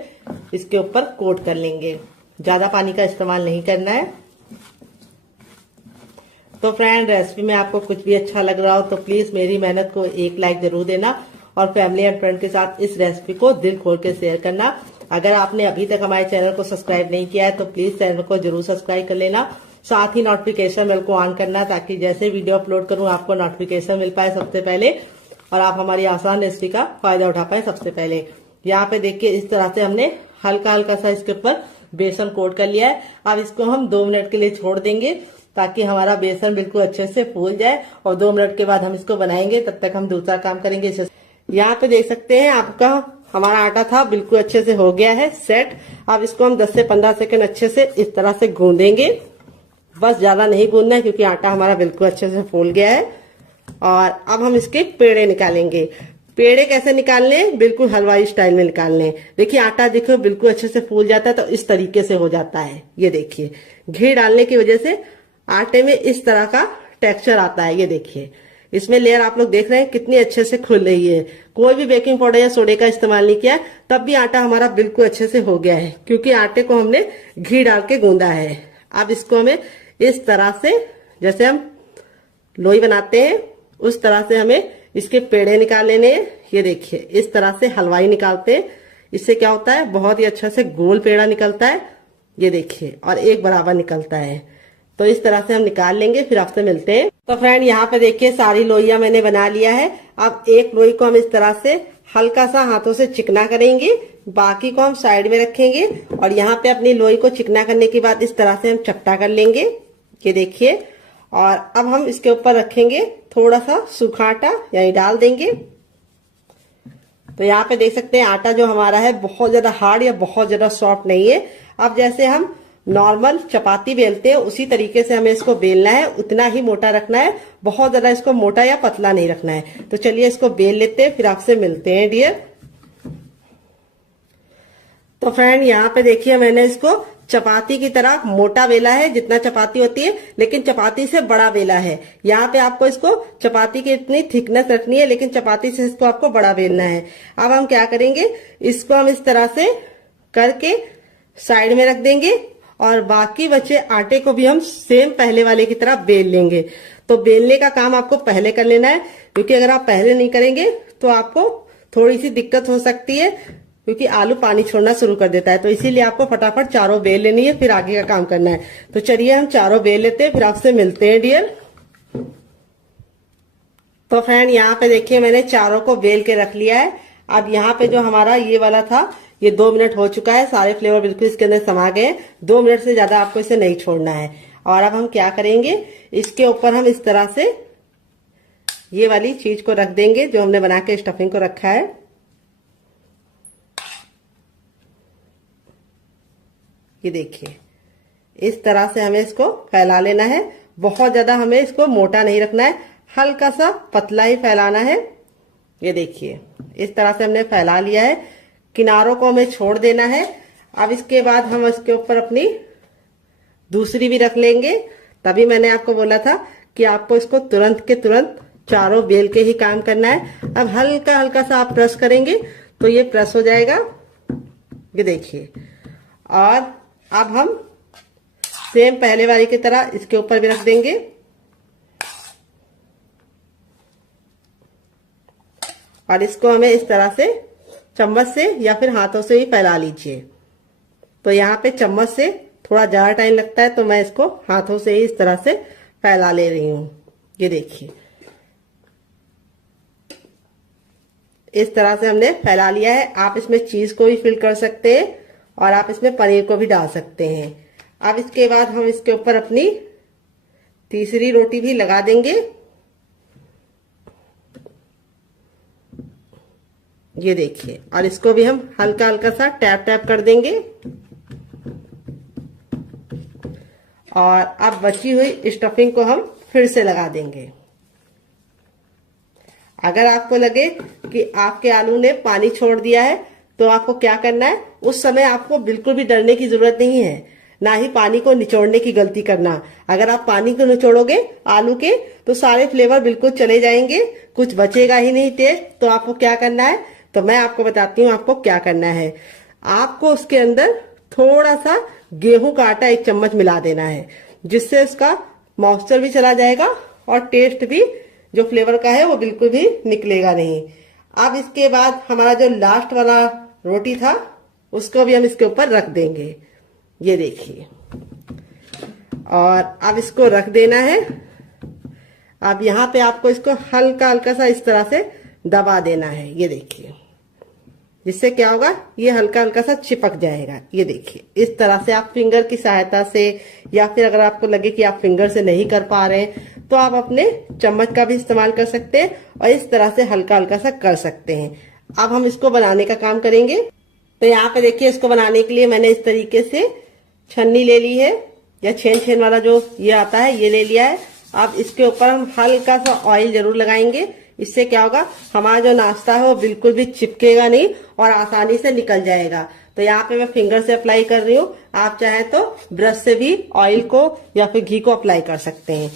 इसके ऊपर कोट कर लेंगे। ज्यादा पानी का इस्तेमाल नहीं करना है। तो फ्रेंड, रेसिपी में आपको कुछ भी अच्छा लग रहा हो तो प्लीज मेरी मेहनत को 1 लाइक जरूर देना और फैमिली एंड फ्रेंड के साथ इस रेसिपी को दिल खोल के शेयर करना। अगर आपने अभी तक हमारे चैनल को सब्सक्राइब नहीं किया है तो प्लीज चैनल को जरूर सब्सक्राइब कर लेना। साथ ही नोटिफिकेशन बेल को ऑन करना, ताकि जैसे वीडियो अपलोड करूं आपको नोटिफिकेशन मिल पाए सबसे पहले और आप हमारी आसान रेसिपी का फायदा उठा पाए सबसे पहले। यहाँ पे देखिए इस तरह से हमने हल्का हल्का सा इसके ऊपर बेसन कोट कर लिया है। अब इसको हम 2 मिनट के लिए छोड़ देंगे, ताकि हमारा बेसन बिल्कुल अच्छे से फूल जाए। और 2 मिनट के बाद हम इसको बनाएंगे, तब तक हम दूसरा काम करेंगे। यहाँ पे देख सकते हैं आपका हमारा आटा था बिल्कुल अच्छे से हो गया है सेट। अब इसको हम 10 से 15 सेकंड अच्छे से इस तरह से गूंदेंगे। बस ज्यादा नहीं गूंदना है, क्योंकि आटा हमारा बिल्कुल अच्छे से फूल गया है। और अब हम इसके पेड़े निकालेंगे। पेड़े कैसे निकालने हैं, बिल्कुल हलवाई स्टाइल में निकालने हैं। देखिए आटा देखो बिल्कुल अच्छे से फूल जाता है, तो इस तरीके से हो जाता है। ये देखिए घी डालने की वजह से आटे में इस तरह का टेक्सचर आता है। ये देखिए इसमें लेयर आप लोग देख रहे हैं कितनी अच्छे से खुल रही है। कोई भी बेकिंग पाउडर या सोडे का इस्तेमाल नहीं किया, तब भी आटा हमारा बिल्कुल अच्छे से हो गया है, क्योंकि आटे को हमने घी डाल के गूंदा है। अब इसको हमें इस तरह से, जैसे हम लोई बनाते हैं उस तरह से हमें इसके पेड़े निकाल लेने हैं। ये देखिए इस तरह से हलवाई निकालते हैं। इससे क्या होता है, बहुत ही अच्छा से गोल पेड़ा निकलता है। ये देखिए, और एक बराबर निकलता है। तो इस तरह से हम निकाल लेंगे, फिर आपसे मिलते हैं। तो फ्रेंड यहाँ पे देखिए सारी लोइयां मैंने बना लिया है। अब एक लोई को हम इस तरह से हल्का सा हाथों से चिकना करेंगे, बाकी को हम साइड में रखेंगे। और यहाँ पे अपनी लोई को चिकना करने के बाद इस तरह से हम चपटा कर लेंगे। ये देखिए, और अब हम इसके ऊपर रखेंगे थोड़ा सा सूखा आटा, यानी डाल देंगे। तो यहाँ पे देख सकते हैं आटा जो हमारा है बहुत ज्यादा हार्ड या बहुत ज्यादा सॉफ्ट नहीं है। अब जैसे हम नॉर्मल चपाती बेलते हैं उसी तरीके से हमें इसको बेलना है, उतना ही मोटा रखना है, बहुत ज्यादा इसको मोटा या पतला नहीं रखना है। तो चलिए इसको बेल लेते हैं, फिर आपसे मिलते हैं डियर। तो फ्रेंड यहाँ पे देखिए मैंने इसको चपाती की तरह मोटा बेला है, जितना चपाती होती है, लेकिन चपाती से बड़ा बेला है। यहाँ पे आपको इसको चपाती की इतनी थिकनेस रखनी है, लेकिन चपाती से इसको आपको बड़ा बेलना है। अब हम क्या करेंगे, इसको हम इस तरह से करके साइड में रख देंगे और बाकी बचे आटे को भी हम सेम पहले वाले की तरह बेल लेंगे। तो बेलने का काम आपको पहले कर लेना है, क्योंकि अगर आप पहले नहीं करेंगे तो आपको थोड़ी सी दिक्कत हो सकती है, क्योंकि आलू पानी छोड़ना शुरू कर देता है। तो इसीलिए आपको फटाफट चारों बेल लेनी है, फिर आगे का काम करना है। तो चलिए हम चारों बेल लेते हैं, फिर आपसे मिलते हैं डियर। तो फ्रेंड यहाँ पे देखिए मैंने चारों को बेल के रख लिया है। अब यहाँ पे जो हमारा ये वाला था, ये 2 मिनट हो चुका है, सारे फ्लेवर बिल्कुल इसके अंदर समा गए। 2 मिनट से ज्यादा आपको इसे नहीं छोड़ना है। और अब हम क्या करेंगे, इसके ऊपर हम इस तरह से ये वाली चीज को रख देंगे जो हमने बना के स्टफिंग को रखा है। ये देखिए इस तरह से हमें इसको फैला लेना है। बहुत ज्यादा हमें इसको मोटा नहीं रखना है, हल्का सा पतला ही फैलाना है। ये देखिए इस तरह से हमने फैला लिया है, किनारों को हमें छोड़ देना है। अब इसके बाद हम इसके ऊपर अपनी दूसरी भी रख लेंगे। तभी मैंने आपको बोला था कि आपको इसको तुरंत के तुरंत चारों बेल के ही काम करना है। अब हल्का हल्का सा आप प्रेस करेंगे तो ये प्रेस हो जाएगा, ये देखिए। और अब हम सेम पहले वाली की तरह इसके ऊपर भी रख देंगे और इसको हमें इस तरह से चम्मच से या फिर हाथों से ही फैला लीजिए। तो यहाँ पे चम्मच से थोड़ा ज्यादा टाइम लगता है, तो मैं इसको हाथों से ही इस तरह से फैला ले रही हूँ। ये देखिए इस तरह से हमने फैला लिया है। आप इसमें चीज को भी फिल कर सकते हैं और आप इसमें पनीर को भी डाल सकते हैं। अब इसके बाद हम इसके ऊपर अपनी तीसरी रोटी भी लगा देंगे। ये देखिए, और इसको भी हम हल्का हल्का सा टैप टैप कर देंगे। और अब बची हुई स्टफिंग को हम फिर से लगा देंगे। अगर आपको लगे कि आपके आलू ने पानी छोड़ दिया है तो आपको क्या करना है, उस समय आपको बिल्कुल भी डरने की जरूरत नहीं है, ना ही पानी को निचोड़ने की गलती करना। अगर आप पानी को निचोड़ोगे आलू के तो सारे फ्लेवर बिल्कुल चले जाएंगे, कुछ बचेगा ही नहीं टेस्ट। तो आपको क्या करना है, तो मैं आपको बताती हूँ आपको क्या करना है। आपको उसके अंदर थोड़ा सा गेहूं का आटा 1 चम्मच मिला देना है, जिससे उसका मॉइस्चर भी चला जाएगा और टेस्ट भी जो फ्लेवर का है वो बिल्कुल भी निकलेगा नहीं। अब इसके बाद हमारा जो लास्ट वाला रोटी था उसको भी हम इसके ऊपर रख देंगे। ये देखिए, और अब इसको रख देना है। अब यहाँ पे आपको इसको हल्का हल्का सा इस तरह से दबा देना है। ये देखिए, जिससे क्या होगा, ये हल्का हल्का सा चिपक जाएगा। ये देखिए इस तरह से आप फिंगर की सहायता से, या फिर अगर आपको लगे कि आप फिंगर से नहीं कर पा रहे हैं तो आप अपने चम्मच का भी इस्तेमाल कर सकते हैं और इस तरह से हल्का हल्का सा कर सकते हैं। अब हम इसको बनाने का काम करेंगे। तो यहाँ पे देखिए, इसको बनाने के लिए मैंने इस तरीके से छन्नी ले ली है, या छेन वाला जो ये आता है ये ले लिया है। अब इसके ऊपर हम हल्का सा ऑयल जरूर लगाएंगे। इससे क्या होगा, हमारा जो नाश्ता है वो बिल्कुल भी चिपकेगा नहीं और आसानी से निकल जाएगा। तो यहाँ पे मैं फिंगर से अप्लाई कर रही हूँ, आप चाहे तो ब्रश से भी ऑयल को या फिर घी को अप्लाई कर सकते हैं।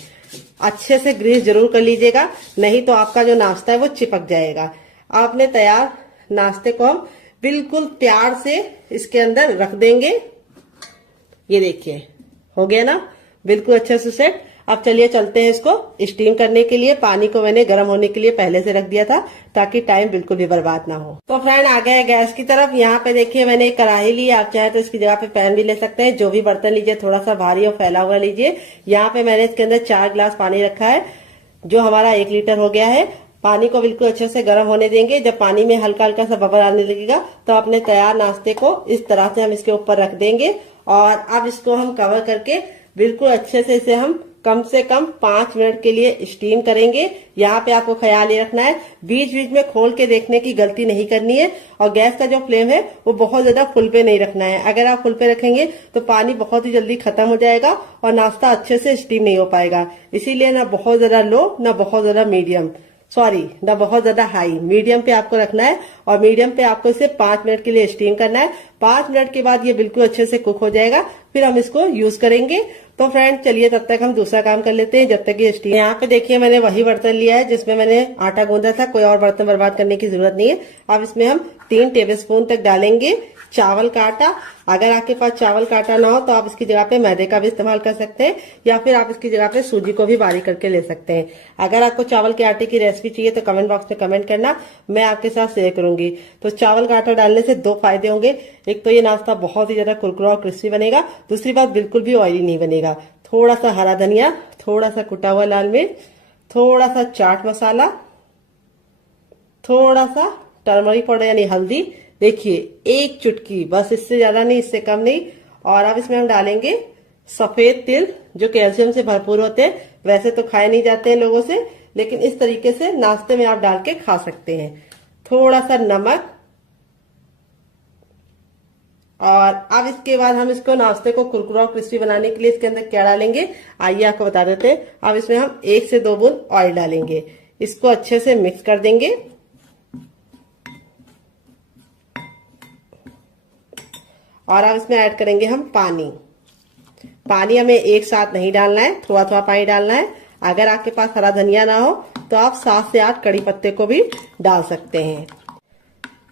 अच्छे से ग्रीस जरूर कर लीजिएगा, नहीं तो आपका जो नाश्ता है वो चिपक जाएगा। आपने तैयार नाश्ते को हम बिल्कुल प्यार से इसके अंदर रख देंगे। ये देखिए हो गया ना, बिल्कुल अच्छे से सेट। अब चलिए चलते हैं इसको स्टीम करने के लिए। पानी को मैंने गर्म होने के लिए पहले से रख दिया था ताकि टाइम बिल्कुल भी बर्बाद ना हो। तो फ्रेंड आ गए गैस की तरफ। यहाँ पे देखिए मैंने एक कढ़ाई ली, आप चाहे तो इसकी जगह पे पैन भी ले सकते हैं। जो भी बर्तन लीजिए थोड़ा सा भारी और फैला हुआ लीजिए। यहाँ पे मैंने इसके अंदर 4 गिलास पानी रखा है, जो हमारा 1 लीटर हो गया है। पानी को बिल्कुल अच्छे से गर्म होने देंगे। जब पानी में हल्का हल्का सा बबल आने लगेगा तो अपने तैयार नाश्ते को इस तरह से हम इसके ऊपर रख देंगे और अब इसको हम कवर करके बिल्कुल अच्छे से इसे हम कम से कम 5 मिनट के लिए स्टीम करेंगे। यहाँ पे आपको ख्याल ये रखना है, बीच बीच में खोल के देखने की गलती नहीं करनी है। और गैस का जो फ्लेम है वो बहुत ज्यादा फुल पे नहीं रखना है। अगर आप फुल पे रखेंगे तो पानी बहुत ही जल्दी खत्म हो जाएगा और नाश्ता अच्छे से स्टीम नहीं हो पाएगा। इसीलिए ना बहुत ज्यादा लो ना बहुत ज्यादा मीडियम, सॉरी ना बहुत ज्यादा हाई, मीडियम पे आपको रखना है और मीडियम पे आपको इसे 5 मिनट के लिए स्टीम करना है। 5 मिनट के बाद ये बिल्कुल अच्छे से कुक हो जाएगा, फिर हम इसको यूज करेंगे। तो फ्रेंड चलिए तब तक हम दूसरा काम कर लेते हैं जब तक ये स्टीम। यहाँ पे देखिए मैंने वही बर्तन लिया है जिसमें मैंने आटा गूंदा था, कोई और बर्तन बर्बाद करने की जरूरत नहीं है। अब इसमें हम 3 टेबलस्पून तक डालेंगे चावल का आटा। अगर आपके पास चावल का आटा ना हो तो आप इसकी जगह पे मैदे का भी इस्तेमाल कर सकते हैं या फिर आप इसकी जगह पे सूजी को भी बारीक करके ले सकते हैं। अगर आपको चावल के आटे की रेसिपी चाहिए तो कमेंट बॉक्स में कमेंट करना, मैं आपके साथ शेयर करूंगी। तो चावल का आटा डालने से 2 फायदे होंगे। एक तो ये नाश्ता बहुत ही ज्यादा कुरकुरा और क्रिस्पी बनेगा, दूसरी बात बिल्कुल भी ऑयली नहीं बनेगा। थोड़ा सा हरा धनिया, थोड़ा सा कुटा हुआ लाल मिर्च, थोड़ा सा चाट मसाला, थोड़ा सा टर्मरिक पाउडर यानी हल्दी, देखिए 1 चुटकी, बस इससे ज्यादा नहीं, इससे कम नहीं। और अब इसमें हम डालेंगे सफेद तिल जो कैल्शियम से भरपूर होते हैं। वैसे तो खाए नहीं जाते हैं लोगों से, लेकिन इस तरीके से नाश्ते में आप डाल के खा सकते हैं। थोड़ा सा नमक, और अब इसके बाद हम इसको नाश्ते को कुरकुरा और क्रिस्पी बनाने के लिए इसके अंदर क्या डालेंगे आइए आपको बता देते हैं। अब इसमें हम 1 से 2 बूंद ऑयल डालेंगे, इसको अच्छे से मिक्स कर देंगे। और अब इसमें ऐड करेंगे हम पानी। पानी हमें एक साथ नहीं डालना है, थोड़ा थोड़ा पानी डालना है। अगर आपके पास हरा धनिया ना हो तो आप 7 से 8 कड़ी पत्ते को भी डाल सकते हैं।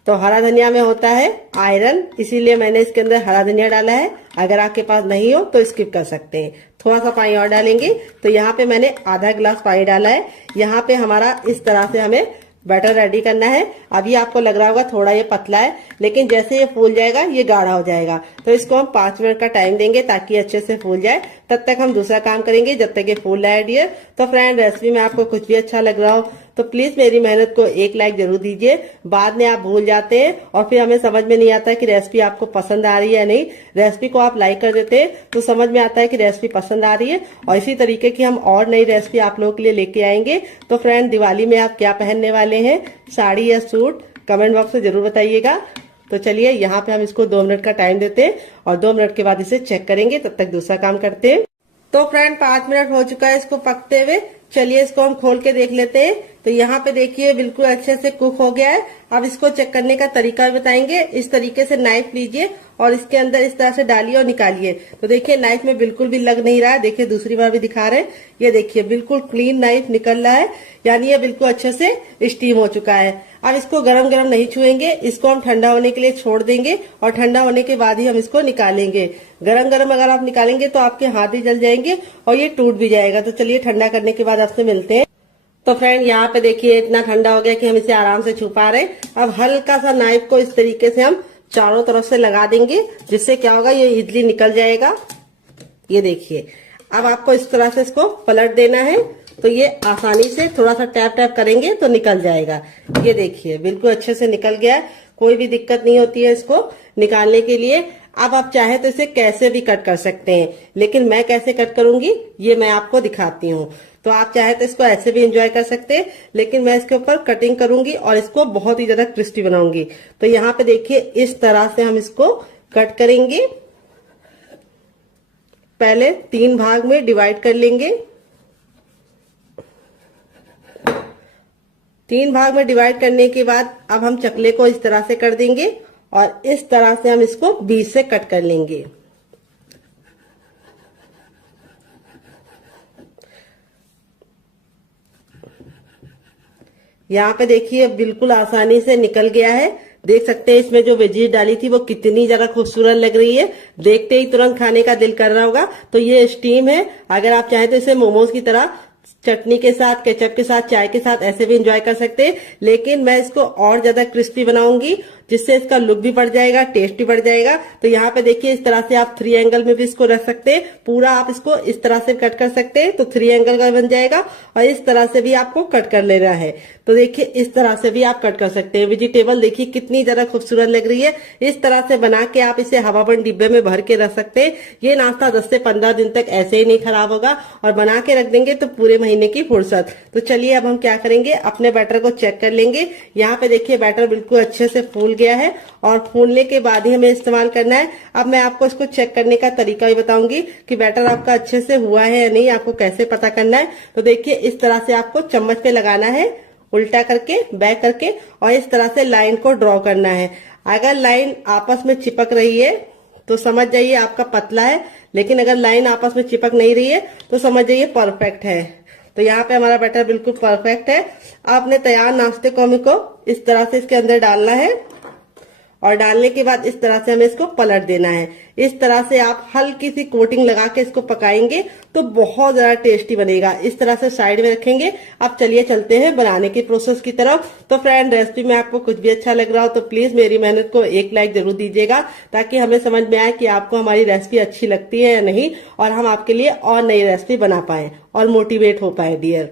तो हरा धनिया में होता है आयरन, इसीलिए मैंने इसके अंदर हरा धनिया डाला है। अगर आपके पास नहीं हो तो स्किप कर सकते हैं। थोड़ा सा पानी और डालेंगे। तो यहाँ पे मैंने आधा गिलास पानी डाला है। यहाँ पे हमारा इस तरह से हमें बैटर रेडी करना है। अभी आपको लग रहा होगा थोड़ा ये पतला है, लेकिन जैसे ये फूल जाएगा ये गाढ़ा हो जाएगा। तो इसको हम 5 मिनट का टाइम देंगे ताकि अच्छे से फूल जाए। तब तक हम दूसरा काम करेंगे जब तक ये फूल रहा है डियर। तो फ्रेंड रेसिपी में आपको कुछ भी अच्छा लग रहा हो तो प्लीज मेरी मेहनत को 1 लाइक जरूर दीजिए। बाद में आप भूल जाते हैं और फिर हमें समझ में नहीं आता कि रेसिपी आपको पसंद आ रही है या नहीं। रेसिपी को आप लाइक कर देते हैं तो समझ में आता है कि रेसिपी पसंद आ रही है, और इसी तरीके की हम और नई रेसिपी आप लोगों के लिए लेके आएंगे। तो फ्रेंड दिवाली में आप क्या पहनने वाले हैं, साड़ी या सूट, कमेंट बॉक्स में जरूर बताइएगा। तो चलिए यहाँ पे हम इसको 2 मिनट का टाइम देते हैं और 2 मिनट के बाद इसे चेक करेंगे। तब तक दूसरा काम करते हैं। तो फ्रेंड 5 मिनट हो चुका है इसको पकते हुए। चलिए इसको हम खोल के देख लेते हैं। तो यहाँ पे देखिए बिल्कुल अच्छे से कुक हो गया है। अब इसको चेक करने का तरीका भी बताएंगे। इस तरीके से नाइफ लीजिए और इसके अंदर इस तरह से डालिए और निकालिए। तो देखिए नाइफ में बिल्कुल भी लग नहीं रहा है। देखिए दूसरी बार भी दिखा रहे हैं, ये देखिए बिल्कुल क्लीन नाइफ निकल रहा है, यानी ये बिल्कुल अच्छे से स्टीम हो चुका है। अब इसको गरम गरम नहीं छुएंगे, इसको हम ठंडा होने के लिए छोड़ देंगे और ठंडा होने के बाद ही हम इसको निकालेंगे। गरम गरम अगर आप निकालेंगे तो आपके हाथ भी जल जाएंगे और ये टूट भी जाएगा। तो चलिए ठंडा करने के बाद आपसे मिलते हैं। तो फ्रेंड यहाँ पे देखिए इतना ठंडा हो गया कि हम इसे आराम से छू पा रहे हैं। अब हल्का सा नाइफ को इस तरीके से हम चारों तरफ से लगा देंगे, जिससे क्या होगा ये इजली निकल जाएगा। ये देखिए अब आपको इस तरह से इसको पलट देना है, तो ये आसानी से थोड़ा सा टैप टैप करेंगे तो निकल जाएगा। ये देखिए बिल्कुल अच्छे से निकल गया है, कोई भी दिक्कत नहीं होती है इसको निकालने के लिए। अब आप चाहे तो इसे कैसे भी कट कर सकते हैं, लेकिन मैं कैसे कट करूंगी ये मैं आपको दिखाती हूँ। तो आप चाहे तो इसको ऐसे भी एंजॉय कर सकते हैं, लेकिन मैं इसके ऊपर कटिंग करूंगी और इसको बहुत ही ज्यादा क्रिस्पी बनाऊंगी। तो यहाँ पे देखिए इस तरह से हम इसको कट करेंगे। पहले 3 भाग में डिवाइड कर लेंगे। 3 भाग में डिवाइड करने के बाद अब हम चकले को इस तरह से कर देंगे और इस तरह से हम इसको बीच से कट कर लेंगे। यहाँ पे देखिए बिल्कुल आसानी से निकल गया है। देख सकते हैं इसमें जो वेजीज डाली थी वो कितनी ज्यादा खूबसूरत लग रही है, देखते ही तुरंत खाने का दिल कर रहा होगा। तो ये स्टीम है। अगर आप चाहें तो इसे मोमोज की तरह चटनी के साथ, केचप के साथ, चाय के साथ ऐसे भी एंजॉय कर सकते हैं, लेकिन मैं इसको और ज्यादा क्रिस्पी बनाऊंगी जिससे इसका लुक भी बढ़ जाएगा, टेस्ट भी बढ़ जाएगा। तो यहाँ पे देखिए इस तरह से आप 3 एंगल में भी इसको रख सकते हैं। पूरा आप इसको इस तरह से कट कर सकते हैं तो 3 एंगल का बन जाएगा, और इस तरह से भी आपको कट कर लेना है। तो देखिए इस तरह से भी आप कट कर सकते हैं। वेजिटेबल देखिए कितनी ज्यादा खूबसूरत लग रही है। इस तरह से बना के आप इसे हवाबंद डिब्बे में भर के रख सकते हैं। ये नाश्ता 10 से 15 दिन तक ऐसे ही नहीं खराब होगा, और बना के रख देंगे तो पूरे महीने की फुर्सत। तो चलिए अब हम क्या करेंगे, अपने बैटर को चेक कर लेंगे। यहाँ पे देखिए बैटर बिल्कुल अच्छे से फूल गया है, और फूलने के बाद ही हमें इस्तेमाल करना है। अब मैं आपको इसको चेक करने का तरीका भी बताऊंगी कि बैटर आपका अच्छे से हुआ है या नहीं, आपको कैसे पता करना है। तो देखिए इस तरह से आपको चम्मच पे लगाना है उल्टा करके बैक करके और इस तरह से लाइन को ड्रॉ करना है। अगर लाइन आपस में चिपक रही है तो समझ जाइए आपका पतला है, लेकिन अगर लाइन आपस में चिपक नहीं रही है तो समझ जाइए परफेक्ट है। तो यहाँ पे हमारा बैटर बिल्कुल परफेक्ट है। आपने तैयार नाश्ते को हमें को इस तरह से इसके अंदर डालना है और डालने के बाद इस तरह से हमें इसको पलट देना है। इस तरह से आप हल्की सी कोटिंग लगा के इसको पकाएंगे तो बहुत ज्यादा टेस्टी बनेगा। इस तरह से साइड में रखेंगे। अब चलिए चलते हैं बनाने की प्रोसेस की तरफ। तो फ्रेंड, रेसिपी में आपको कुछ भी अच्छा लग रहा हो तो प्लीज मेरी मेहनत को एक लाइक जरूर दीजिएगा, ताकि हमें समझ में आए कि आपको हमारी रेसिपी अच्छी लगती है या नहीं, और हम आपके लिए और नई रेसिपी बना पाए और मोटिवेट हो पाए डियर।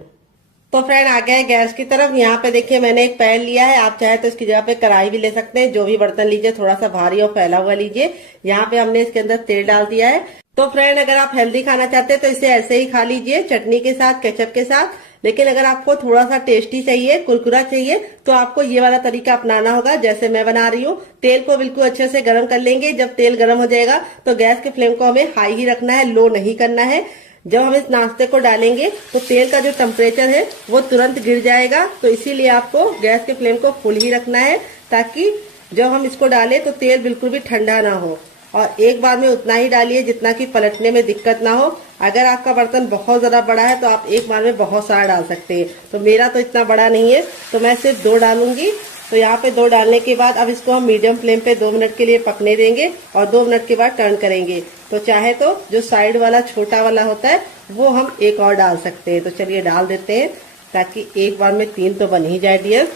तो फ्रेंड, आ गया है गैस की तरफ। यहाँ पे देखिए मैंने एक पैन लिया है। आप चाहे तो इसकी जगह पे कढ़ाई भी ले सकते हैं। जो भी बर्तन लीजिए थोड़ा सा भारी और फैला हुआ लीजिए। यहाँ पे हमने इसके अंदर तेल डाल दिया है। तो फ्रेंड, अगर आप हेल्दी खाना चाहते हैं तो इसे ऐसे ही खा लीजिए, चटनी के साथ, केचप के साथ। लेकिन अगर आपको थोड़ा सा टेस्टी चाहिए, कुरकुरा चाहिए, तो आपको ये वाला तरीका अपनाना होगा जैसे मैं बना रही हूँ। तेल को बिल्कुल अच्छे से गर्म कर लेंगे। जब तेल गर्म हो जाएगा तो गैस के फ्लेम को हमें हाई ही रखना है, लो नहीं करना है। जब हम इस नाश्ते को डालेंगे तो तेल का जो टेम्परेचर है वो तुरंत गिर जाएगा। तो इसीलिए आपको गैस के फ्लेम को फुल ही रखना है, ताकि जब हम इसको डालें तो तेल बिल्कुल भी ठंडा ना हो। और एक बार में उतना ही डालिए जितना कि पलटने में दिक्कत ना हो। अगर आपका बर्तन बहुत ज्यादा बड़ा है तो आप एक बार में बहुत सारा डाल सकते हैं। तो मेरा तो इतना बड़ा नहीं है, तो मैं सिर्फ 2 डालूंगी। तो यहाँ पे 2 डालने के बाद अब इसको हम मीडियम फ्लेम पे 2 मिनट के लिए पकने देंगे और 2 मिनट के बाद टर्न करेंगे। तो चाहे तो जो साइड वाला छोटा वाला होता है वो हम एक और डाल सकते हैं। तो चलिए डाल देते हैं, ताकि एक बार में 3 तो बन ही जाए डियर।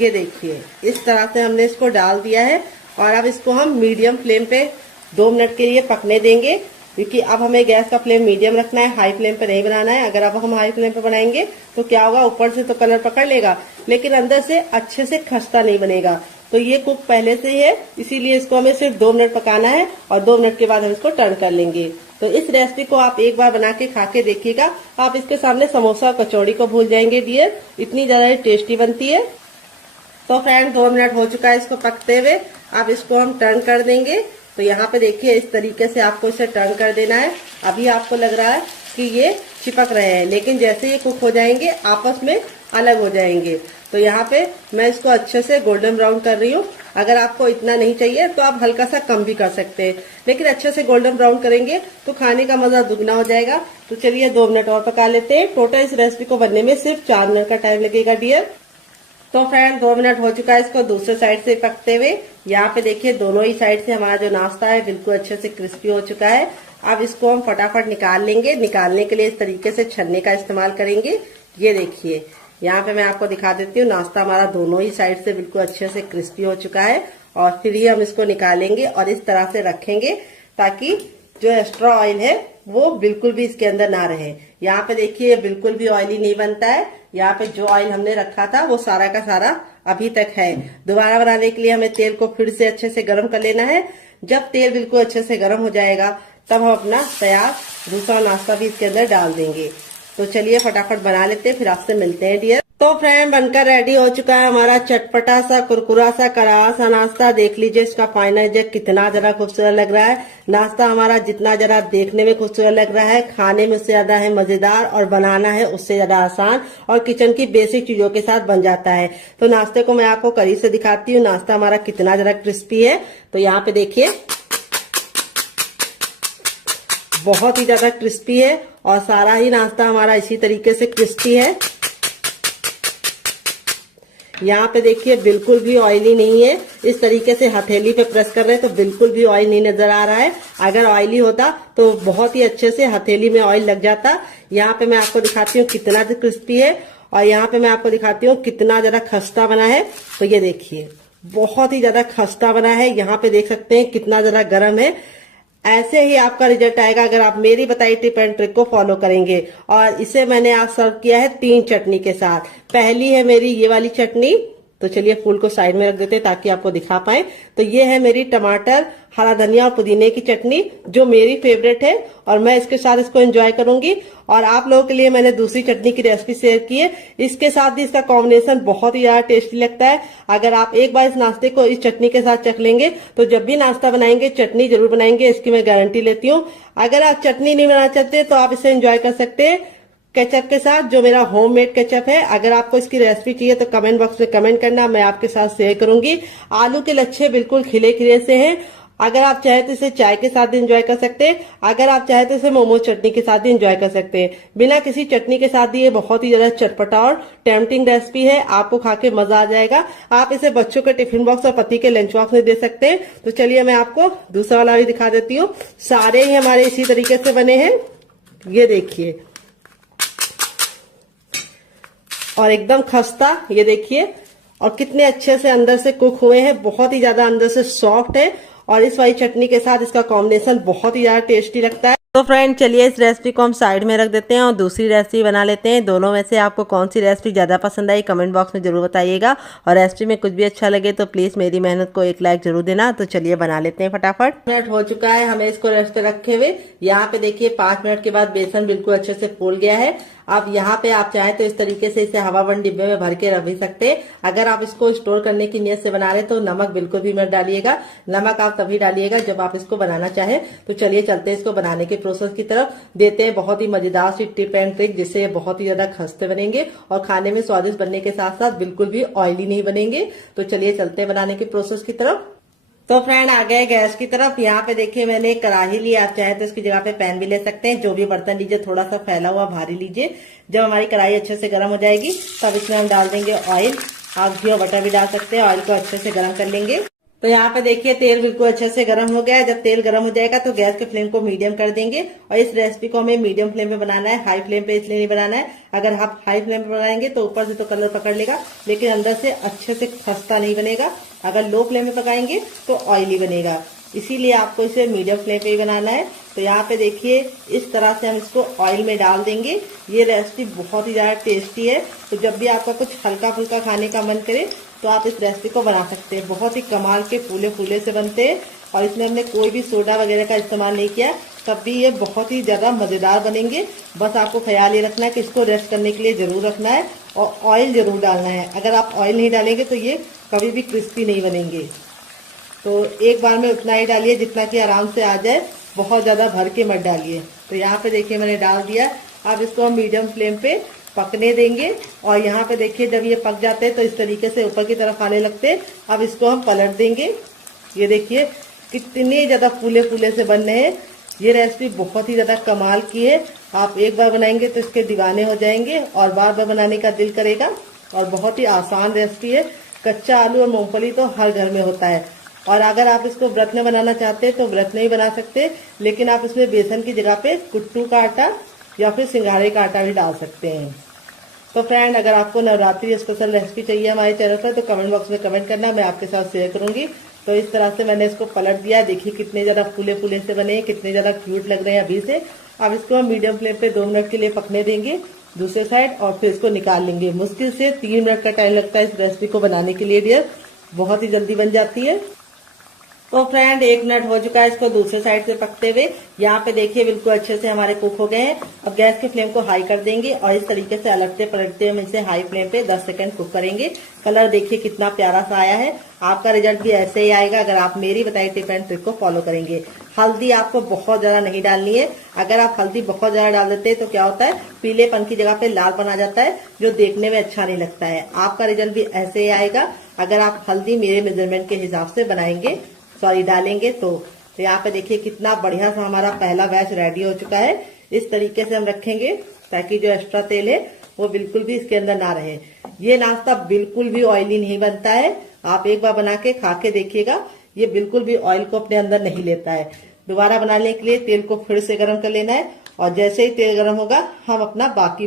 ये देखिए इस तरह से हमने इसको डाल दिया है और अब इसको हम मीडियम फ्लेम पे 2 मिनट के लिए पकने देंगे, क्योंकि अब हमें गैस का फ्लेम मीडियम रखना है, हाई फ्लेम पे नहीं बनाना है। अगर अब हम हाई फ्लेम पे बनाएंगे तो क्या होगा, ऊपर से तो कलर पकड़ लेगा लेकिन अंदर से अच्छे से खस्ता नहीं बनेगा। तो ये कुक पहले से ही है, इसीलिए इसको हमें सिर्फ 2 मिनट पकाना है और 2 मिनट के बाद हम इसको टर्न कर लेंगे। तो इस रेसिपी को आप एक बार बना के खा के देखिएगा। आप इसके सामने समोसा और कचौड़ी को भूल जाएंगे डियर, इतनी ज्यादा टेस्टी बनती है। तो फ्रेंड, 2 मिनट हो चुका है इसको पकते हुए। अब इसको हम टर्न कर देंगे। तो यहाँ पे देखिए इस तरीके से आपको इसे टर्न कर देना है। अभी आपको लग रहा है कि ये चिपक रहे हैं, लेकिन जैसे ये कुक हो जाएंगे आपस में अलग हो जाएंगे। तो यहाँ पे मैं इसको अच्छे से गोल्डन ब्राउन कर रही हूँ। अगर आपको इतना नहीं चाहिए तो आप हल्का सा कम भी कर सकते हैं, लेकिन अच्छे से गोल्डन ब्राउन करेंगे तो खाने का मजा दुगना हो जाएगा। तो चलिए 2 मिनट और पका लेते हैं। टोटल इस रेसिपी को बनने में सिर्फ 4 मिनट का टाइम लगेगा डियर। तो फ्रेंड, 2 मिनट हो चुका है इसको दूसरे साइड से पकते हुए। यहाँ पे देखिए दोनों ही साइड से हमारा जो नाश्ता है बिल्कुल अच्छे से क्रिस्पी हो चुका है। अब इसको हम फटाफट निकाल लेंगे। निकालने के लिए इस तरीके से छन्ने का इस्तेमाल करेंगे। ये देखिए यहाँ पे मैं आपको दिखा देती हूँ, नाश्ता हमारा दोनों ही साइड से बिल्कुल अच्छे से क्रिस्पी हो चुका है। और फिर ही हम इसको निकालेंगे और इस तरह से रखेंगे ताकि जो एक्स्ट्रा ऑयल है वो बिल्कुल भी इसके अंदर ना रहे। यहाँ पे देखिए बिल्कुल भी ऑयली नहीं बनता है। यहाँ पे जो ऑयल हमने रखा था वो सारा का सारा अभी तक है। दोबारा बनाने के लिए हमें तेल को फिर से अच्छे से गर्म कर लेना है। जब तेल बिल्कुल अच्छे से गर्म हो जाएगा तब हम अपना तैयार दूसरा नाश्ता भी इसके अंदर डाल देंगे। तो चलिए फटाफट बना लेते हैं, फिर आपसे मिलते हैं डियर। तो फ्रेंड, बनकर रेडी हो चुका है हमारा चटपटा सा कुरकुरा सा करारा सा नाश्ता। देख लीजिए इसका फाइनल जग कितना जरा खूबसूरत लग रहा है। नाश्ता हमारा जितना जरा देखने में खूबसूरत लग रहा है, खाने में उससे ज्यादा है मजेदार और बनाना है उससे ज्यादा आसान और किचन की बेसिक चीजों के साथ बन जाता है। तो नाश्ते को मैं आपको करीब से दिखाती हूँ, नाश्ता हमारा कितना जरा क्रिस्पी है। तो यहाँ पे देखिए बहुत ही ज्यादा क्रिस्पी है और सारा ही नाश्ता हमारा इसी तरीके से क्रिस्पी है। यहाँ पे देखिए बिल्कुल भी ऑयली नहीं है। इस तरीके से हथेली पे प्रेस कर रहे हैं तो बिल्कुल भी ऑयल नहीं नजर आ रहा है। अगर ऑयली होता तो बहुत ही अच्छे से हथेली में ऑयल लग जाता। यहाँ पे मैं आपको दिखाती हूँ कितना क्रिस्पी है और यहाँ पे मैं आपको दिखाती हूँ कितना ज्यादा खस्ता बना है। तो ये देखिए बहुत ही ज्यादा खस्ता बना है। यहाँ पे देख सकते हैं कितना ज्यादा गर्म है। ऐसे ही आपका रिजल्ट आएगा अगर आप मेरी बताई टिप एंड ट्रिक को फॉलो करेंगे। और इसे मैंने आज सर्व किया है 3 चटनी के साथ। पहली है मेरी ये वाली चटनी। तो चलिए फूल को साइड में रख देते हैं ताकि आपको दिखा पाए। तो ये है मेरी टमाटर, हरा धनिया और पुदीने की चटनी जो मेरी फेवरेट है और मैं इसके साथ इसको एंजॉय करूंगी। और आप लोगों के लिए मैंने दूसरी चटनी की रेसिपी शेयर की है। इसके साथ भी इसका कॉम्बिनेशन बहुत ही ज्यादा टेस्टी लगता है। अगर आप एक बार इस नाश्ते को इस चटनी के साथ चख लेंगे तो जब भी नाश्ता बनाएंगे चटनी जरूर बनाएंगे, इसकी मैं गारंटी लेती हूँ। अगर आप चटनी नहीं बनाना चाहते तो आप इसे एंजॉय कर सकते हैं केचप के साथ, जो मेरा होममेड केचप है। अगर आपको इसकी रेसिपी चाहिए तो कमेंट बॉक्स में कमेंट करना, मैं आपके साथ शेयर करूंगी। आलू के लच्छे बिल्कुल खिले खिले से हैं। अगर आप चाहे तो इसे चाय के साथ एंजॉय कर सकते हैं, अगर आप चाहे तो इसे मोमो चटनी के साथ एंजॉय कर सकते हैं। बिना किसी चटनी के साथ ये बहुत ही ज्यादा चटपटा और टेम्पटिंग रेसिपी है, आपको खा के मजा आ जाएगा। आप इसे बच्चों के टिफिन बॉक्स और पति के लंच बॉक्स में दे सकते हैं। तो चलिए मैं आपको दूसरा वाला भी दिखा देती हूँ। सारे ही हमारे इसी तरीके से बने हैं, ये देखिए, और एकदम खस्ता, ये देखिए, और कितने अच्छे से अंदर से कुक हुए हैं, बहुत ही ज्यादा अंदर से सॉफ्ट है। और इस वाली चटनी के साथ इसका कॉम्बिनेशन बहुत ही ज्यादा टेस्टी लगता है। तो फ्रेंड चलिए इस रेसिपी को हम साइड में रख देते हैं और दूसरी रेसिपी बना लेते हैं। दोनों में से आपको कौन सी रेसिपी ज़्यादा पसंद आई कमेंट बॉक्स में जरूर बताइएगा। और रेसिपी में कुछ भी अच्छा लगे तो प्लीज़ मेरी मेहनत को एक लाइक जरूर देना। तो चलिए बना लेते हैं फटाफट। मिनट हो चुका है हमें इसको रेस्ट रखे हुए। यहाँ पे देखिए 5 मिनट के बाद बेसन बिल्कुल अच्छे से फूल गया है। अब यहाँ पे आप चाहें तो इस तरीके से इसे हवाबंद डिब्बे में भर के रख भी सकते हैं। अगर आप इसको स्टोर करने की नियत से बना रहे तो नमक बिल्कुल भी मत डालिएगा। नमक आप तभी डालिएगा जब आप इसको बनाना चाहें। तो चलिए चलते हैं इसको बनाने के प्रोसेस की तरफ। देते हैं बहुत ही मजेदार सी टिप एंड ट्रिक, जिससे ये बहुत ही ज्यादा खस्ते बनेंगे और खाने में स्वादिष्ट बनने के साथ साथ बिल्कुल भी ऑयली नहीं बनेंगे। तो चलिए चलते हैं बनाने के प्रोसेस की तरफ। तो फ्रेंड आ गए गैस की तरफ। यहाँ पे देखिए मैंने एक कढ़ाई ली, आप चाहे तो इसकी जगह पे पैन भी ले सकते हैं। जो भी बर्तन लीजिए थोड़ा सा फैला हुआ भारी लीजिए। जब हमारी कढ़ाई अच्छे से गर्म हो जाएगी तब इसमें हम डाल देंगे ऑयल। आप घी और बटर भी डाल सकते हैं। ऑयल को अच्छे से गर्म कर लेंगे। तो यहाँ पे देखिए तेल बिल्कुल अच्छे से गर्म हो गया है। जब तेल गर्म हो जाएगा तो गैस के फ्लेम को मीडियम कर देंगे। और इस रेसिपी को हमें मीडियम फ्लेम पे बनाना है, हाई फ्लेम पे इसलिए नहीं बनाना है। अगर आप हाई फ्लेम पे बनाएंगे तो ऊपर से तो कलर पकड़ लेगा, लेकिन अंदर से अच्छे से खस्ता नहीं बनेगा। अगर लो फ्लेम पे पकाएंगे तो ऑयली बनेगा, इसीलिए आपको इसे मीडियम फ्लेम पे ही बनाना है। तो यहाँ पे देखिए इस तरह से हम इसको ऑयल में डाल देंगे। ये रेसिपी बहुत ही ज्यादा टेस्टी है। तो जब भी आपका कुछ हल्का फुल्का खाने का मन करे तो आप इस रेसिपी को बना सकते हैं। बहुत ही कमाल के फूले फूले से बनते हैं और इसमें हमने कोई भी सोडा वगैरह का इस्तेमाल नहीं किया, तब भी ये बहुत ही ज्यादा मजेदार बनेंगे। बस आपको ख्याल ये रखना है कि इसको रेस्ट करने के लिए जरूर रखना है और ऑयल जरूर डालना है। अगर आप ऑयल नहीं डालेंगे तो ये कभी भी क्रिस्पी नहीं बनेंगे। तो एक बार में उतना ही डालिए जितना कि आराम से आ जाए, बहुत ज्यादा भर के मत डालिए। तो यहाँ पे देखिए मैंने डाल दिया। अब इसको हम मीडियम फ्लेम पे पकने देंगे। और यहाँ पे देखिए जब ये पक जाते हैं तो इस तरीके से ऊपर की तरफ आने लगते हैं। अब इसको हम पलट देंगे। ये देखिए कितने ज्यादा फूले फूले से बन रहे हैं। ये रेसिपी बहुत ही ज्यादा कमाल की है। आप एक बार बनाएंगे तो इसके दीवाने हो जाएंगे और बार बार बनाने का दिल करेगा। और बहुत ही आसान रेसिपी है। कच्चा आलू और मूंगफली तो हर घर में होता है। और अगर आप इसको व्रत में बनाना चाहते हैं तो व्रत में ही बना सकते, लेकिन आप इसमें बेसन की जगह पे कुट्टू का आटा या फिर सिंघाड़े का आटा भी डाल सकते हैं। तो फ्रेंड अगर आपको नवरात्रि स्पेशल रेसिपी चाहिए हमारे चैनल पर तो कमेंट बॉक्स में कमेंट करना, मैं आपके साथ शेयर करूंगी। तो इस तरह से मैंने इसको पलट दिया। देखिए कितने ज्यादा फूले फूले से बने, कितने ज्यादा क्यूट लग रहे हैं अभी से। अब इसको हम मीडियम फ्लेम पे 2 मिनट के लिए पकने देंगे दूसरे साइड और फिर इसको निकाल लेंगे। मुश्किल से 3 मिनट का टाइम लगता है इस रेसिपी को बनाने के लिए डियर, बहुत ही जल्दी बन जाती है। तो फ्रेंड 1 मिनट हो चुका है इसको दूसरे साइड से पकते हुए। यहाँ पे देखिए बिल्कुल अच्छे से हमारे कुक हो गए हैं। अब गैस की फ्लेम को हाई कर देंगे और इस तरीके से अलटते पलटते हम इसे हाई फ्लेम पे 10 सेकंड कुक करेंगे। कलर देखिए कितना प्यारा सा आया है। आपका रिजल्ट भी ऐसे ही आएगा अगर आप मेरी बताई टिप एंड ट्रिक को फॉलो करेंगे। हल्दी आपको बहुत ज्यादा नहीं डालनी है। अगर आप हल्दी बहुत ज्यादा डाल देते हैं तो क्या होता है, पीलेपन की जगह पे लालपन आ जाता है, जो देखने में अच्छा नहीं लगता है। आपका रिजल्ट भी ऐसे ही आएगा अगर आप हल्दी मेरे मेजरमेंट के हिसाब से बनाएंगे, डालेंगे तो यहाँ पे देखिए कितना बढ़िया सा हमारा पहला बैच रेडी हो चुका है। इस तरीके से हम रखेंगे ताकि जो एक्स्ट्रा तेल है वो बिल्कुल भी इसके अंदर ना रहे। ये नाश्ता बिल्कुल भी ऑयली नहीं बनता है। आप एक बार बना के खा के देखिएगा, ये बिल्कुल भी ऑयल को अपने अंदर नहीं लेता है। दोबारा बनाने के लिए तेल को फिर से गर्म कर लेना है और जैसे ही तेल गर्म होगा हम अपना बाकी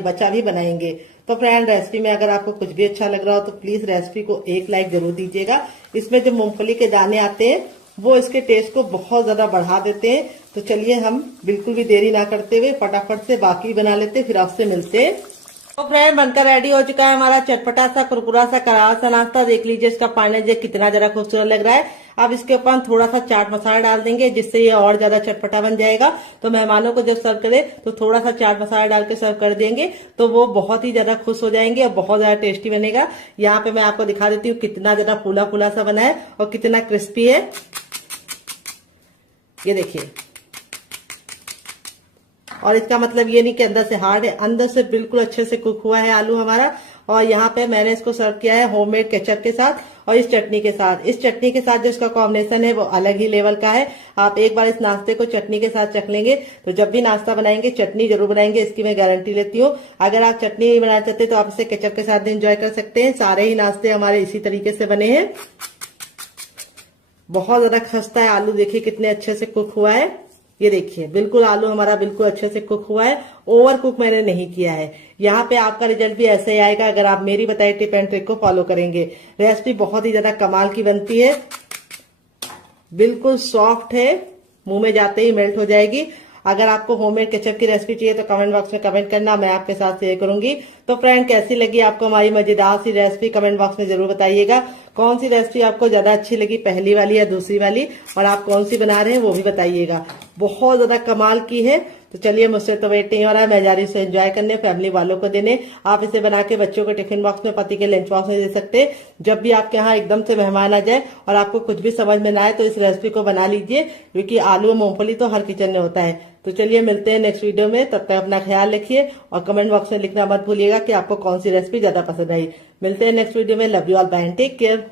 बचा भी बनाएंगे। तो फ्रेंड रेसिपी में अगर आपको कुछ भी अच्छा लग रहा हो तो प्लीज रेसिपी को एक लाइक जरूर दीजिएगा। इसमें जो मूंगफली के दाने आते हैं वो इसके टेस्ट को बहुत ज्यादा बढ़ा देते हैं। तो चलिए हम बिल्कुल भी देरी ना करते हुए फटाफट से बाकी बना लेते, फिर आपसे मिलते हैं। तो फ्रेंड बनकर रेडी हो चुका है हमारा चटपटा सा कुरकुरा सा करारा सा नाश्ता। देख लीजिए इसका पानी कितना जरा खूबसूरत लग रहा है। अब इसके ऊपर हम थोड़ा सा चाट मसाला डाल देंगे जिससे ये और ज्यादा चटपटा बन जाएगा। तो मेहमानों को जब सर्व करें तो थोड़ा सा चाट मसाला डाल के सर्व कर देंगे तो वो बहुत ही ज्यादा खुश हो जाएंगे और बहुत ज्यादा टेस्टी बनेगा। यहाँ पे मैं आपको दिखा देती हूँ कितना ज्यादा फूला फूला सा बना है और कितना क्रिस्पी है। ये देखिए और इसका मतलब ये नहीं कि अंदर से हार्ड है, अंदर से बिल्कुल अच्छे से कुक हुआ है आलू हमारा। और यहाँ पे मैंने इसको सर्व किया है होममेड केचप के साथ और इस चटनी के साथ। इस चटनी के साथ जो इसका कॉम्बिनेशन है वो अलग ही लेवल का है। आप एक बार इस नाश्ते को चटनी के साथ चख लेंगे तो जब भी नाश्ता बनाएंगे चटनी जरूर बनाएंगे, इसकी मैं गारंटी लेती हूँ। अगर आप चटनी नहीं बनाना चाहते तो आप इसे केचप के साथ भी एंजॉय कर सकते हैं। सारे ही नाश्ते हमारे इसी तरीके से बने हैं। बहुत ज्यादा खस्ता है आलू, देखिए कितने अच्छे से कुक हुआ है। ये देखिए बिल्कुल आलू हमारा बिल्कुल अच्छे से कुक हुआ है, ओवर कुक मैंने नहीं किया है। यहाँ पे आपका रिजल्ट भी ऐसे ही आएगा अगर आप मेरी बताई टिप एंड ट्रिक को फॉलो करेंगे। रेसिपी बहुत ही ज्यादा कमाल की बनती है, बिल्कुल सॉफ्ट है, मुंह में जाते ही मेल्ट हो जाएगी। अगर आपको होममेड केचप की रेसिपी चाहिए तो कमेंट बॉक्स में कमेंट करना, मैं आपके साथ शेयर करूंगी। तो फ्रेंड कैसी लगी आपको हमारी मजेदार सी रेसिपी कमेंट बॉक्स में जरूर बताइएगा। कौन सी रेसिपी आपको ज्यादा अच्छी लगी, पहली वाली या दूसरी वाली, और आप कौन सी बना रहे हैं वो भी बताइएगा। बहुत ज्यादा कमाल की है। तो चलिए मुझसे तो वेट नहीं हो रहा है, मैं जा रही हूँ इसे एंजॉय करने, फैमिली वालों को देने। आप इसे बना के बच्चों के टिफिन बॉक्स में, पति के लंच बॉक्स में दे सकते। जब भी आपके यहाँ एकदम से मेहमान आ जाए और आपको कुछ भी समझ में ना आए तो इस रेसिपी को बना लीजिए, क्योंकि आलू और मूंगफली तो हर किचन में होता है। तो चलिए मिलते हैं नेक्स्ट वीडियो में, तब तक अपना ख्याल रखिए और कमेंट बॉक्स में लिखना मत भूलिएगा कि आपको कौन सी रेसिपी ज्यादा पसंद आई। मिलते हैं नेक्स्ट वीडियो में। Love you all, bye and take care.